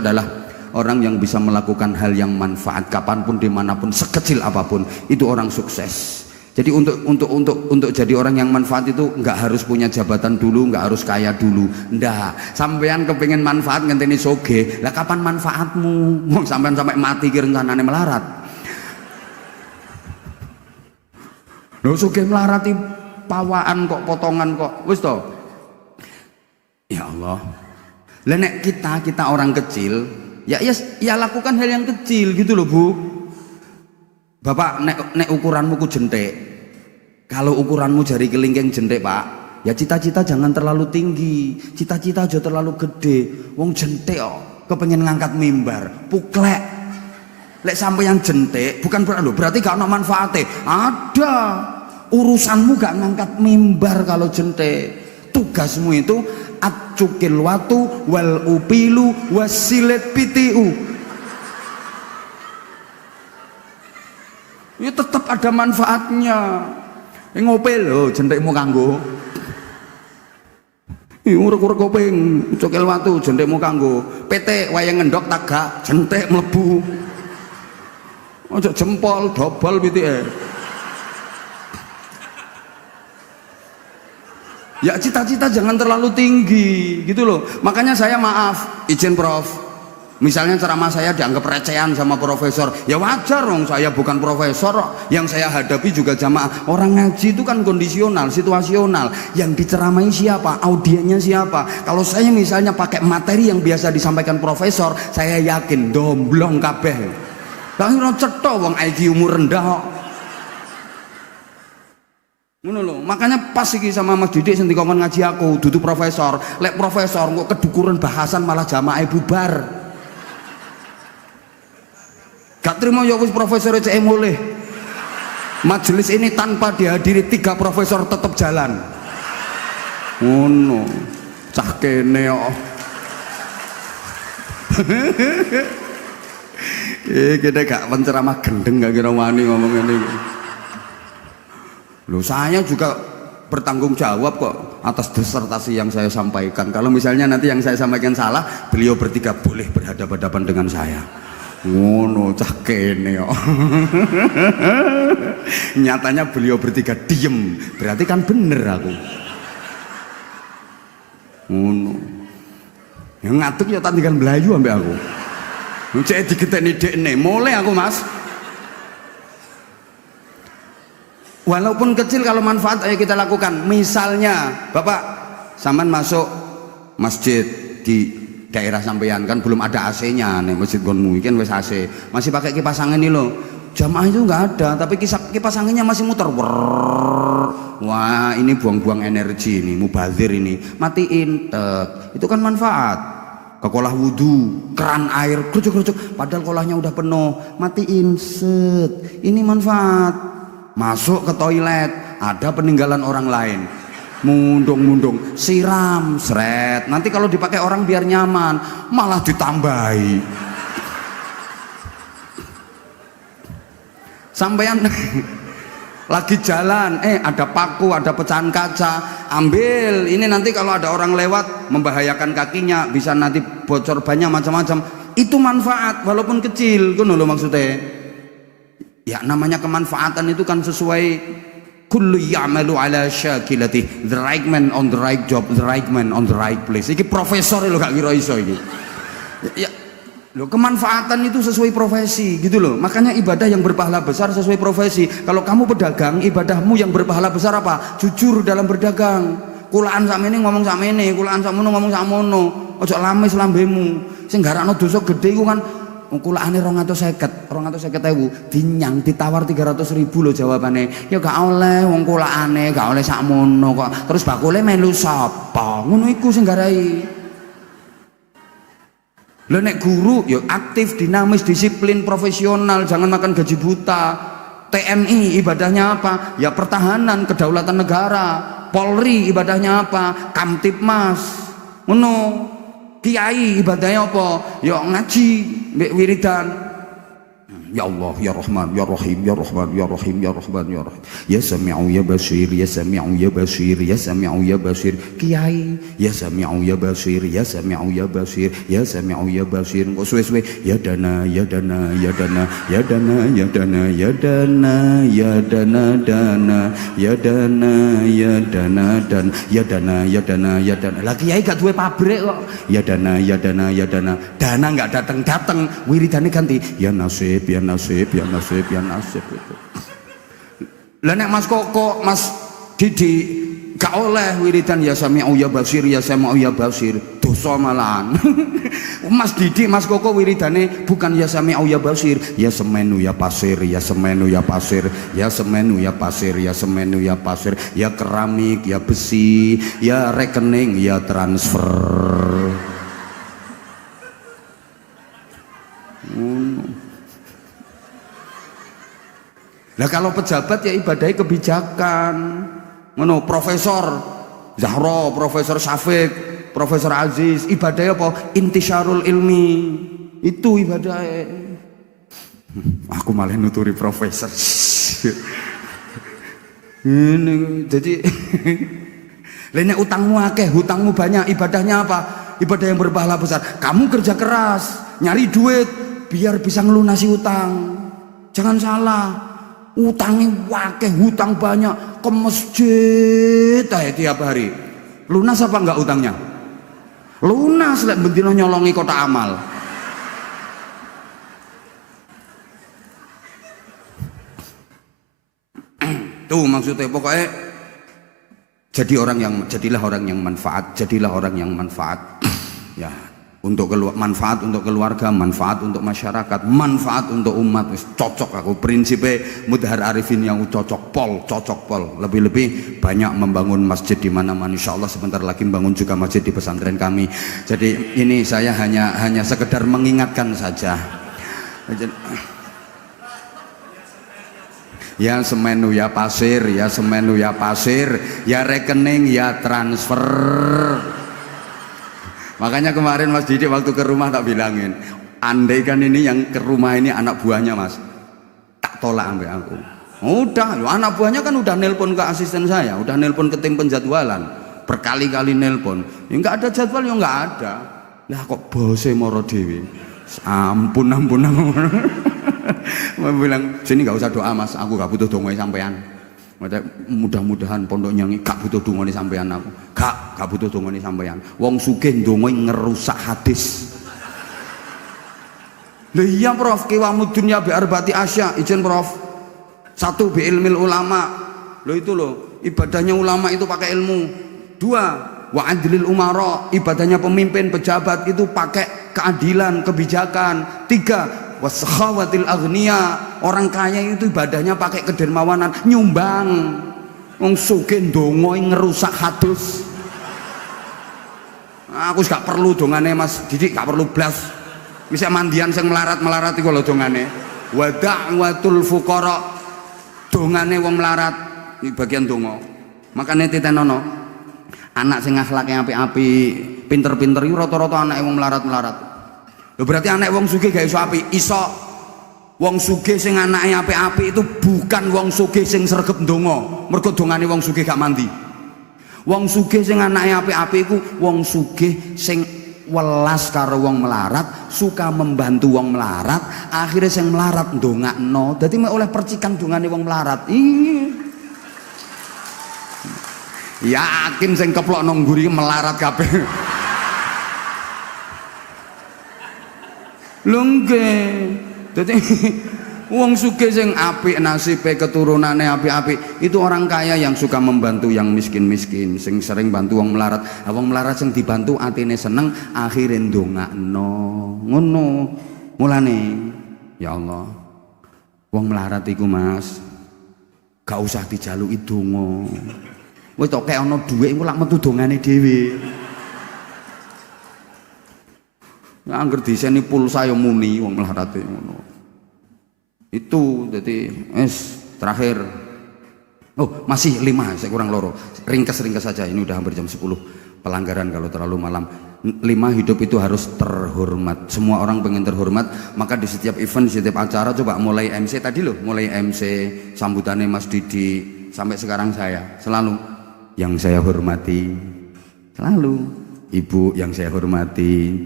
adalah orang yang bisa melakukan hal yang manfaat kapanpun dimanapun sekecil apapun, itu orang sukses. Jadi untuk jadi orang yang manfaat itu nggak harus punya jabatan dulu, nggak harus kaya dulu, ndak. Sampean kepengen manfaat ngenteni soge, lah kapan manfaatmu? Mau sampean sampai mati ki rencanane melarat. Lho soge melarati pawaan kok, potongan kok, wis to. Ya Allah. Lah nek kita orang kecil, ya lakukan hal yang kecil gitu loh, Bu. Bapak nek ukuranmu ku jentik. Kalau ukuranmu jari kelingking jentik, Pak, ya cita-cita jangan terlalu tinggi. Cita-cita aja terlalu gede. Wong jentik kok kepengen ngangkat mimbar, puklek. Lek sampai yang jentik bukan berarti gak ada manfaatnya. Ada. Urusanmu gak ngangkat mimbar kalau jentik. Tugasmu itu acukil watu wal upilu wasilet pitiu. Ya tetap ada manfaatnya. Ngopel lho jentikmu kanggo. Urek-urek kuping, cukil watu jentikmu kanggo. PT wayang ngendok tagak jentik mlebu. Ojo jempol dobol pitike. Ya cita-cita jangan terlalu tinggi gitu loh. Makanya saya maaf, izin Prof, misalnya ceramah saya dianggap recehan sama profesor, ya wajar dong, saya bukan profesor. Yang saya hadapi juga jamaah. Orang ngaji itu kan kondisional, situasional. Yang diceramai siapa, audiennya siapa. Kalau saya misalnya pakai materi yang biasa disampaikan profesor, saya yakin domblong kabeh. Kalau cetok wong IQ umur rendah kok. Ngono lho, makanya pas iki sama Mas Didik sing dikongkon ngaji aku, dudu profesor. Lek profesor kok kedukuran bahasan malah jamaah bubar. Gak terima ya wis profesor cek mulih. Majelis ini tanpa dihadiri 3 profesor tetap jalan. Ngono. Cah kene kok. Kita gak penceramah gendeng gak kira wani ngomong ngene iki. Loh, saya juga bertanggung jawab kok atas disertasi yang saya sampaikan. Kalau misalnya nanti yang saya sampaikan salah, beliau bertiga boleh berhadapan-hadapan dengan saya. Ngono cah kene kok. Nyatanya beliau bertiga diem, berarti kan bener aku. Ngono. Yang ngaduk ya tak tinggal Melayu ambek aku. Cek diketeni dekne, mulai aku Mas. Walaupun kecil kalau manfaat ayo kita lakukan. Misalnya Bapak sampean masuk masjid di daerah sampean kan belum ada AC-nya nih, masjid gonmu kan wes AC. Masih pakai kipas angin ini loh. Jamaah itu nggak ada, tapi kipas anginnya masih muter. Wah, ini buang-buang energi ini, mubazir ini. Matiin. Itu kan manfaat. Ke kolah wudhu, keran air, kerucuk-kerucuk, padahal kolahnya udah penuh. Matiin. Set. Ini manfaat. Masuk ke toilet, ada peninggalan orang lain, mundung-mundung, siram, seret. Nanti kalau dipakai orang biar nyaman, malah ditambahi. Sampean lagi jalan, ada paku, ada pecahan kaca, ambil. Ini nanti kalau ada orang lewat membahayakan kakinya, bisa nanti bocor banyak macam-macam. Itu manfaat walaupun kecil, itu loh maksudnya. Ya namanya kemanfaatan itu kan sesuai kullu ya'malu ala syakilati, the right man on the right job, the right man on the right place. Iki profesor lho gak kira iso iki. Ya Loh, kemanfaatan itu sesuai profesi gitu loh. Makanya ibadah yang berpahala besar sesuai profesi. Kalau kamu pedagang, ibadahmu yang berpahala besar apa? Jujur dalam berdagang. Kulaan sakmene ngomong sakmene, kulaan sakmono ngomong sakmono. Ojo lames lambemu. Sing garakno dosa gede iku kan kulaane 250.000 dinyang ditawar 300.000 lho jawabane. Ya gak oleh wong kulaane gak oleh sakmono kok. Terus bakule melu sapa? Ngono iku sing garai. Lah nek guru ya aktif, dinamis, disiplin, profesional, jangan makan gaji buta. TNI ibadahnya apa? Ya pertahanan, kedaulatan negara. Polri ibadahnya apa? Kamtipmas. Ngono. Kiai ibadahnya apa? Ya ngaji, mbek wiridan. Ya Allah, ya Rahman, ya Rahim, ya Rahman, ya Rahim, ya Rahman, ya Rahim. Ya Sami'u ya Basir, ya Sami'u ya Basir, ya Sami'u ya Basir. Kiai, ya Sami'u ya Basir, ya Sami'u ya Basir, ya Sami'u ya Basir. Kok suwe-suwe ya Dana, ya Dana, ya Dana, ya Dana, ya Dana, ya Dana, ya Dana, Dana, ya Dana, ya Dana, dan ya Dana, ya Dana, ya Dana. Lah kiai gak duwe pabrik kok. Ya Dana, ya Dana, ya Dana. Dana enggak datang-datang, wiridane ganti ya Nasib, ya Nasib, ya Nasib, ya Nasib itu. Lah nek Mas Koko, Mas Didi gak oleh wiridan ya Sami'u ya Basir, ya Sami'u ya Basir, dosa malahan. Mas Didi, Mas Koko wiridane bukan ya Sami'u ya Basir, ya Semenu ya Pasir, ya Semenu ya Pasir, ya Semenu ya Pasir, ya Semenu ya Pasir, ya keramik, ya besi, ya rekening, ya transfer. Lah kalau pejabat ya ibadahnya kebijakan. Ngono, Profesor Zahra, Profesor Syafiq, Profesor Aziz, ibadahnya apa? Intisyarul ilmi. Itu ibadahnya. Aku malah nuturi profesor. Ini jadi lainnya utangmu akeh, hutangmu banyak, ibadahnya apa? Ibadah yang berpahala besar. Kamu kerja keras, nyari duit biar bisa ngelunasi utang. Jangan salah. Utangnya wakeh, hutang banyak, ke masjid aja tiap hari. Lunas apa enggak utangnya? Lunas, lek bentino nyolongi kotak amal. Tuh maksudnya pokoknya jadilah orang yang manfaat, jadilah orang yang manfaat. Ya, untuk manfaat untuk keluarga, manfaat untuk masyarakat, manfaat untuk umat. Cocok aku prinsipnya Mudhar Arifin yang cocok pol. Lebih-lebih banyak membangun masjid di mana-mana. Insya Allah sebentar lagi membangun juga masjid di pesantren kami. Jadi ini saya hanya sekedar mengingatkan saja. Ya Semenu ya Pasir, ya Semenu ya Pasir, ya rekening ya transfer. Makanya kemarin Mas Didi waktu ke rumah tak bilangin, andai kan ini yang ke rumah ini anak buahnya Mas, tak tolak sampai aku. Udah, anak buahnya kan udah nelpon ke asisten saya, udah nelpon ke tim penjadwalan, berkali-kali nelpon. Ya nggak ada jadwal, ya nggak ada. Lah kok bose moro dewi. Ampun. Mau bilang sini nggak usah doa Mas, aku gak butuh dongai sampean. Mudah-mudahan pondok nyanyi gak butuh dongane sampean aku. Gak butuh dongane sampean. Wong sugih ndonga ngerusak hadis. Lah iya Prof, qiwamud dunya bi arba'ati asya, izin Prof. Satu bi ilmil ulama. Loh itu loh, ibadahnya ulama itu pakai ilmu. Dua, wa adlil umara, ibadahnya pemimpin pejabat itu pakai keadilan, kebijakan. Tiga, wasakhawatil aghnia, orang kaya itu ibadahnya pakai kedermawanan, nyumbang. Wong sugih ndonga ngerusak hadis. Aku gak perlu dongane Mas Didik, gak perlu blas. Bisa mandian sing melarat-melarat iku lho dongane. Wa da'watul fuqara, dongane wong melarat iki bagian donga. Makane titenono anak sing akhlake apik-apik, pinter-pinter iku rata-rata anake wong melarat-melarat. Loh berarti anak wong sugih gak iso apik, iso. Wong sugih sing anake apik-apik itu bukan wong sugih sing sregep ndonga, mergo dongane wong sugih gak mandi. Wong sugih sing anake apik-apik iku wong sugih sing welas karo wong melarat, suka membantu wong melarat, akhirnya sing melarat ndongakno. Dadi mek oleh percikan dongane wong melarat. Yakin sing keplok nang ngguri melarat kabeh. Lho nggih. Dadi wong sugih sing apik nasibe keturunane apik-apik itu orang kaya yang suka membantu yang miskin-miskin, sing sering bantu wong melarat. Wong melarat sing dibantu atine seneng, akhire ndongakno. Ngono. Mulane ya Allah. Wong melarat iku Mas, gak usah dijaluki donga. Wis tok kek ana dhuwit engko lak metu dongane dhewe. Ya angger diseni pulsa ya muni wong melarat ngono. Itu jadi terakhir. Oh masih 5, saya kurang loro. Ringkas-ringkas saja, ini udah hampir jam 10. Pelanggaran kalau terlalu malam. 5, hidup itu harus terhormat. Semua orang pengen terhormat, maka di setiap event, di setiap acara coba mulai MC tadi loh, mulai MC sambutannya Mas Didi sampai sekarang saya selalu yang saya hormati, selalu Ibu yang saya hormati,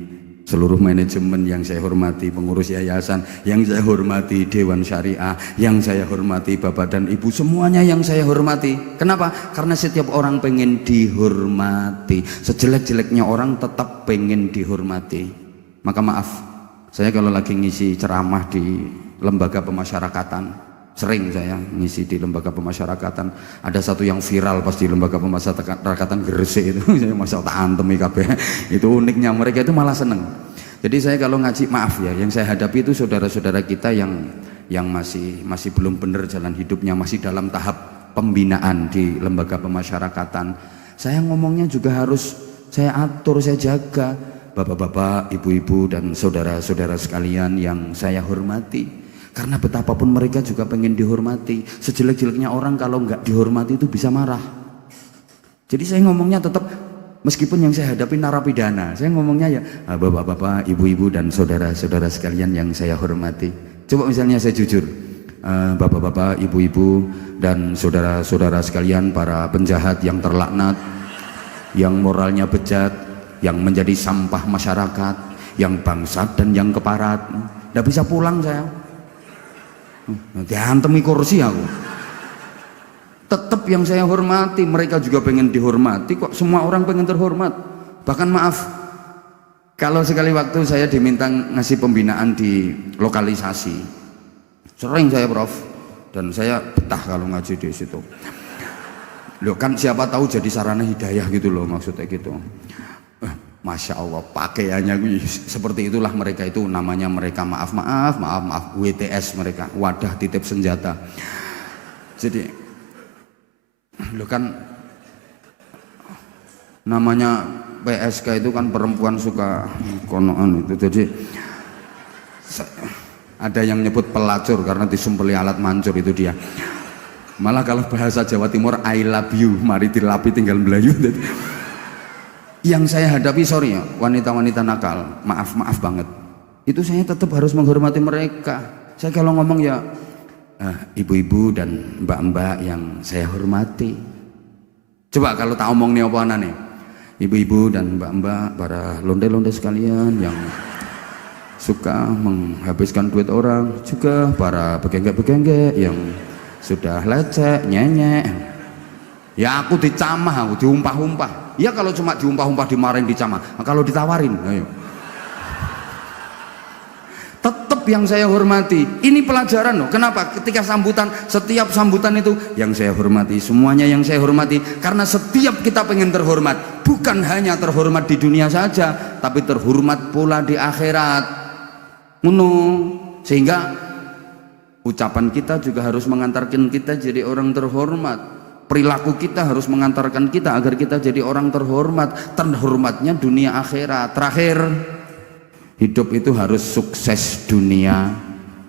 seluruh manajemen yang saya hormati, pengurus yayasan yang saya hormati, Dewan Syariah yang saya hormati, Bapak dan Ibu semuanya yang saya hormati. Kenapa? Karena setiap orang pengen dihormati. Sejelek-jeleknya orang tetap pengen dihormati. Maka maaf, saya kalau lagi ngisi ceramah di lembaga pemasyarakatan, sering saya ngisi di lembaga pemasyarakatan, ada satu yang viral pas di lembaga pemasyarakatan Gresik itu saya masa tak antemi kabeh. Itu uniknya mereka itu malah seneng. Jadi saya kalau ngaji, maaf ya, yang saya hadapi itu saudara-saudara kita yang masih belum benar jalan hidupnya, masih dalam tahap pembinaan di lembaga pemasyarakatan. Saya ngomongnya juga harus saya atur, saya jaga. Bapak-bapak, ibu-ibu dan saudara-saudara sekalian yang saya hormati. Karena betapapun mereka juga pengen dihormati. Sejelek-jeleknya orang kalau nggak dihormati itu bisa marah. Jadi saya ngomongnya tetap, meskipun yang saya hadapi narapidana, saya ngomongnya ya bapak-bapak, ibu-ibu dan saudara-saudara sekalian yang saya hormati. Coba misalnya saya jujur, bapak-bapak, ibu-ibu dan saudara-saudara sekalian, para penjahat yang terlaknat, yang moralnya bejat, yang menjadi sampah masyarakat, yang bangsat dan yang keparat. Nggak bisa pulang saya. Diantemi kursi aku. Tetap yang saya hormati, mereka juga pengen dihormati kok. Semua orang pengen terhormat. Bahkan maaf, kalau sekali waktu saya diminta ngasih pembinaan di lokalisasi, sering saya Prof, dan saya betah kalau ngaji di situ. Loh kan siapa tahu jadi sarana hidayah gitu loh, maksudnya gitu. Masya Allah, pakaiannya seperti itulah mereka itu, namanya mereka maaf WTS mereka, wadah titip senjata. Jadi lo kan namanya PSK itu kan perempuan suka konoan itu. Jadi ada yang nyebut pelacur karena disumpeli alat mancur, itu dia. Malah kalau bahasa Jawa Timur I love you, mari dilapi tinggal belayu. Yang saya hadapi, sorry ya, wanita-wanita nakal, maaf banget, itu saya tetap harus menghormati mereka. Saya kalau ngomong ya ibu-ibu dan mbak-mbak yang saya hormati. Coba kalau tak omong nih apa nih, ibu-ibu dan mbak-mbak, para londe-londe sekalian yang suka menghabiskan duit orang, juga para begenggek-begenggek yang sudah lecek, nyenyek. Ya aku dicamah, aku diumpah-umpah. Ya kalau cuma diumpah-umpah, dimarahin, dicamah. Nah, kalau ditawarin, ayo. Tetap yang saya hormati. Ini pelajaran loh. Kenapa? Ketika sambutan, setiap sambutan itu yang saya hormati, semuanya yang saya hormati. Karena setiap kita pengen terhormat, bukan hanya terhormat di dunia saja, tapi terhormat pula di akhirat. Sehingga ucapan kita juga harus mengantarkan kita jadi orang terhormat. Perilaku kita harus mengantarkan kita agar kita jadi orang terhormat. Terhormatnya dunia akhirat. Terakhir, hidup itu harus sukses dunia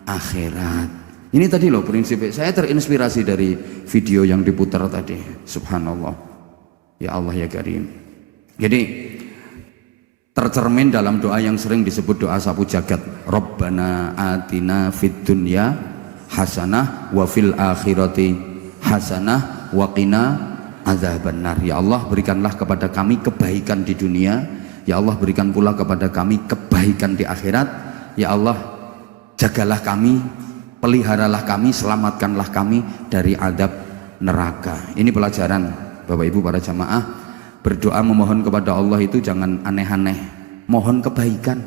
akhirat. Ini tadi loh prinsipnya. Saya terinspirasi dari video yang diputar tadi. Subhanallah. Ya Allah ya Karim. Jadi tercermin dalam doa yang sering disebut doa sapu jagat. Rabbana atina fid dunya hasanah wa fil akhirati hasanah waqina azabannar. Ya Allah, berikanlah kepada kami kebaikan di dunia. Ya Allah, berikan pula kepada kami kebaikan di akhirat. Ya Allah, jagalah kami, peliharalah kami, selamatkanlah kami dari adab neraka. Ini pelajaran Bapak Ibu para jamaah. Berdoa memohon kepada Allah itu jangan aneh-aneh, mohon kebaikan.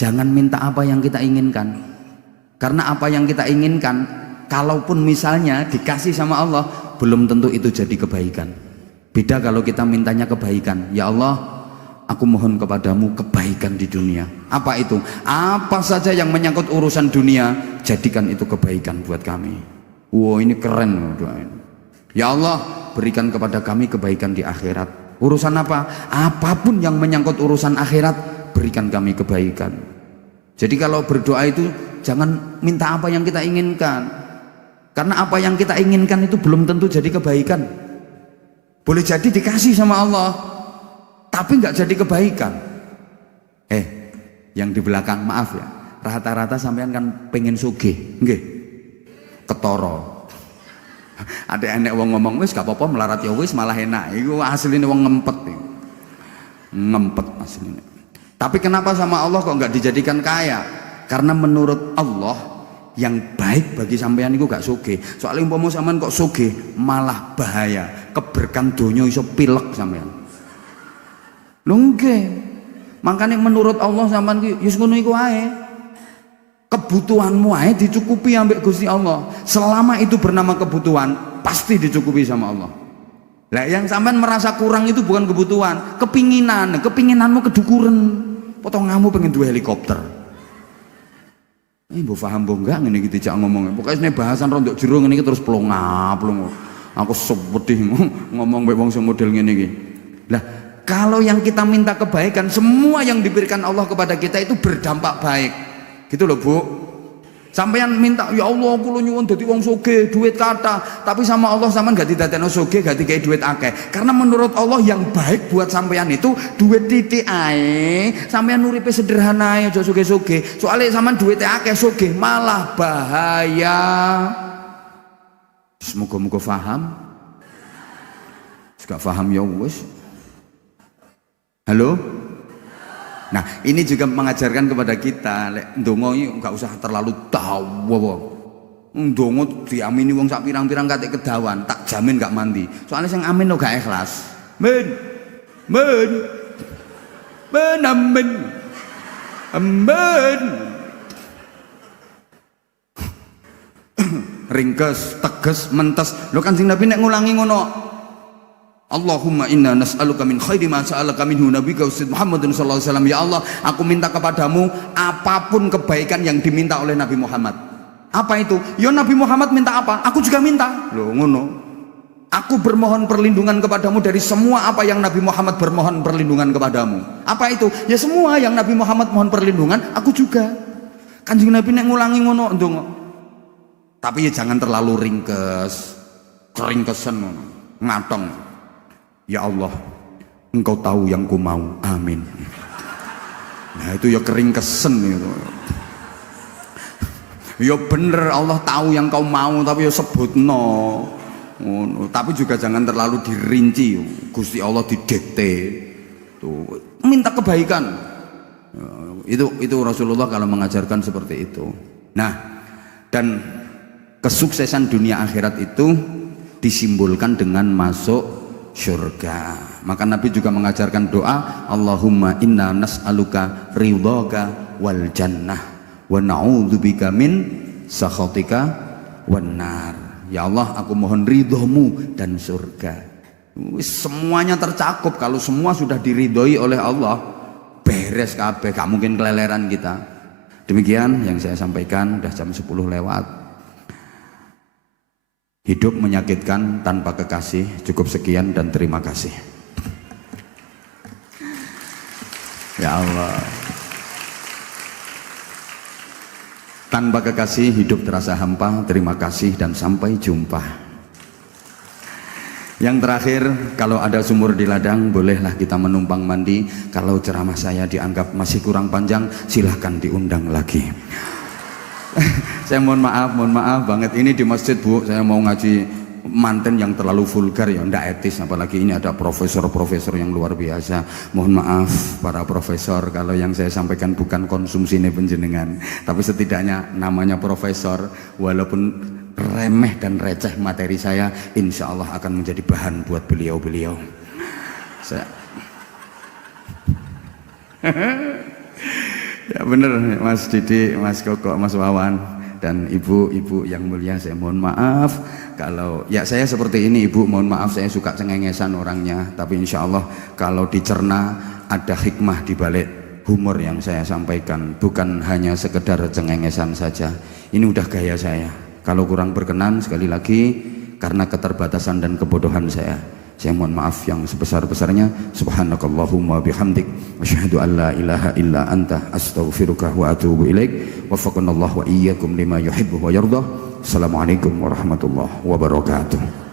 Jangan minta apa yang kita inginkan. Karena apa yang kita inginkan, kalaupun misalnya dikasih sama Allah, belum tentu itu jadi kebaikan. Beda kalau kita mintanya kebaikan. Ya Allah, aku mohon kepadamu kebaikan di dunia. Apa itu? Apa saja yang menyangkut urusan dunia, jadikan itu kebaikan buat kami. Wow, ini keren doa ini. Ya Allah, berikan kepada kami kebaikan di akhirat. Urusan apa? Apapun yang menyangkut urusan akhirat, berikan kami kebaikan. Jadi kalau berdoa itu jangan minta apa yang kita inginkan. Karena apa yang kita inginkan itu belum tentu jadi kebaikan. Boleh jadi dikasih sama Allah, tapi nggak jadi kebaikan. Yang di belakang, maaf ya, rata-rata sampean kan pengen sugih, nggih, ketoro. Ada enek wong ngomong wis gak apa-apa melarat ya wis malah enak. Iku asline wong ngempet iku. Ngempet asline. Tapi kenapa sama Allah kok nggak dijadikan kaya? Karena menurut Allah yang baik bagi sampean itu gak sugih. Soalnya umpama sampean kok sugih malah bahaya. Keberkahan donya iso pilek sampean. Lho nggih. Makanya menurut Allah sampean ki wis ngono iku ae. Kebutuhanmu ae dicukupi ambek Gusti Allah. Selama itu bernama kebutuhan, pasti dicukupi sama Allah. Lah yang sampean merasa kurang itu bukan kebutuhan, kepinginan. Kepinginanmu kedukuran. Potonganmu pengen dua helikopter. Mbok paham mbok enggak ngene iki dijak ngomong. Pokoke ini bahasan rondok jero ngene iki terus plong-plong. Aku sedih ngomong mbek wong sing model ngene iki. Lah, kalau yang kita minta kebaikan, semua yang diberikan Allah kepada kita itu berdampak baik. Gitu loh, Bu. Sampeyan minta, ya Allah kula nyuwun dadi wong sugih, duit kathah, tapi sama Allah sampean gak didadekno sugih, gak dikai duit akeh. Karena menurut Allah yang baik buat sampeyan itu duit titik ae. Sampeyan uripe sederhana ae, aja sugih-sugih. Soale sampean duite akeh sugih malah bahaya. Semoga-moga paham. Gak paham ya wis. Halo? Nah, ini juga mengajarkan kepada kita, lek ndonga iki enggak usah terlalu dawa. Ndonga diamini wong sak pirang-pirang kate kedawan, tak jamin gak mandi. Soalnya sing amin lo gak ikhlas. Men. Ringkes, teges, mentes. Lho Kanjeng Nabi nek ngulangi ngono. Allahumma inna nas'aluka min khairi ma sa'alaka minhu nabiyuka Muhammadun sallallahu alaihi wasallam. Ya Allah, aku minta kepadamu apapun kebaikan yang diminta oleh Nabi Muhammad. Apa itu? Ya Nabi Muhammad minta apa? Aku juga minta. Loh ngono. Aku bermohon perlindungan kepadamu dari semua apa yang Nabi Muhammad bermohon perlindungan kepadamu. Apa itu? Ya semua yang Nabi Muhammad mohon perlindungan, aku juga. Kanjeng Nabi nek ngulangi ngono ndonga. Tapi ya jangan terlalu ringkes. Keringkesan ngono. Ngatong. Ya Allah, Engkau tahu yang ku mau, amin. Nah itu ya keringkesen itu. Ya bener Allah tahu yang kau mau, tapi ya sebut no. Tapi juga jangan terlalu dirinci. Gusti Allah didikte. Tuh, minta kebaikan. Itu Rasulullah kalau mengajarkan seperti itu. Nah, dan kesuksesan dunia akhirat itu disimbolkan dengan masuk surga. Maka Nabi juga mengajarkan doa, Allahumma inna nas'aluka ridhaka wal jannah wa na'udzubika min sakhatika wan nar. Ya Allah, aku mohon ridhomu dan surga. Semuanya tercakup. Kalau semua sudah diridhoi oleh Allah, beres kabeh, gak mungkin keleleran kita. Demikian yang saya sampaikan, udah jam 10 lewat. Hidup menyakitkan tanpa kekasih. Cukup sekian dan terima kasih. Ya Allah. Tanpa kekasih hidup terasa hampa. Terima kasih dan sampai jumpa. Yang terakhir, kalau ada sumur di ladang, bolehlah kita menumpang mandi. Kalau ceramah saya dianggap masih kurang panjang, silahkan diundang lagi. Saya mohon maaf banget. Ini di masjid, Bu, saya mau ngaji manten yang terlalu vulgar ya, ndak etis. Apalagi ini ada profesor-profesor yang luar biasa. Mohon maaf para profesor kalau yang saya sampaikan bukan konsumsi penjenengan, tapi setidaknya namanya profesor, walaupun remeh dan receh materi saya, insya Allah akan menjadi bahan buat beliau-beliau. Ya bener Mas Didi, Mas Koko, Mas Wawan dan ibu-ibu yang mulia, saya mohon maaf kalau ya saya seperti ini Ibu, mohon maaf saya suka cengengesan orangnya, tapi insya Allah kalau dicerna ada hikmah di balik humor yang saya sampaikan, bukan hanya sekedar cengengesan saja. Ini udah gaya saya. Kalau kurang berkenan sekali lagi karena keterbatasan dan kebodohan saya mohon maaf yang sebesar-besarnya. Subhanakallahumma bihamdik asyhadu an la ilaha illa anta astaghfiruka wa atubu ilaik. Waffaqanallahu wa iyyakum lima yuhibbu wa yardah. Assalamualaikum warahmatullahi wabarakatuh.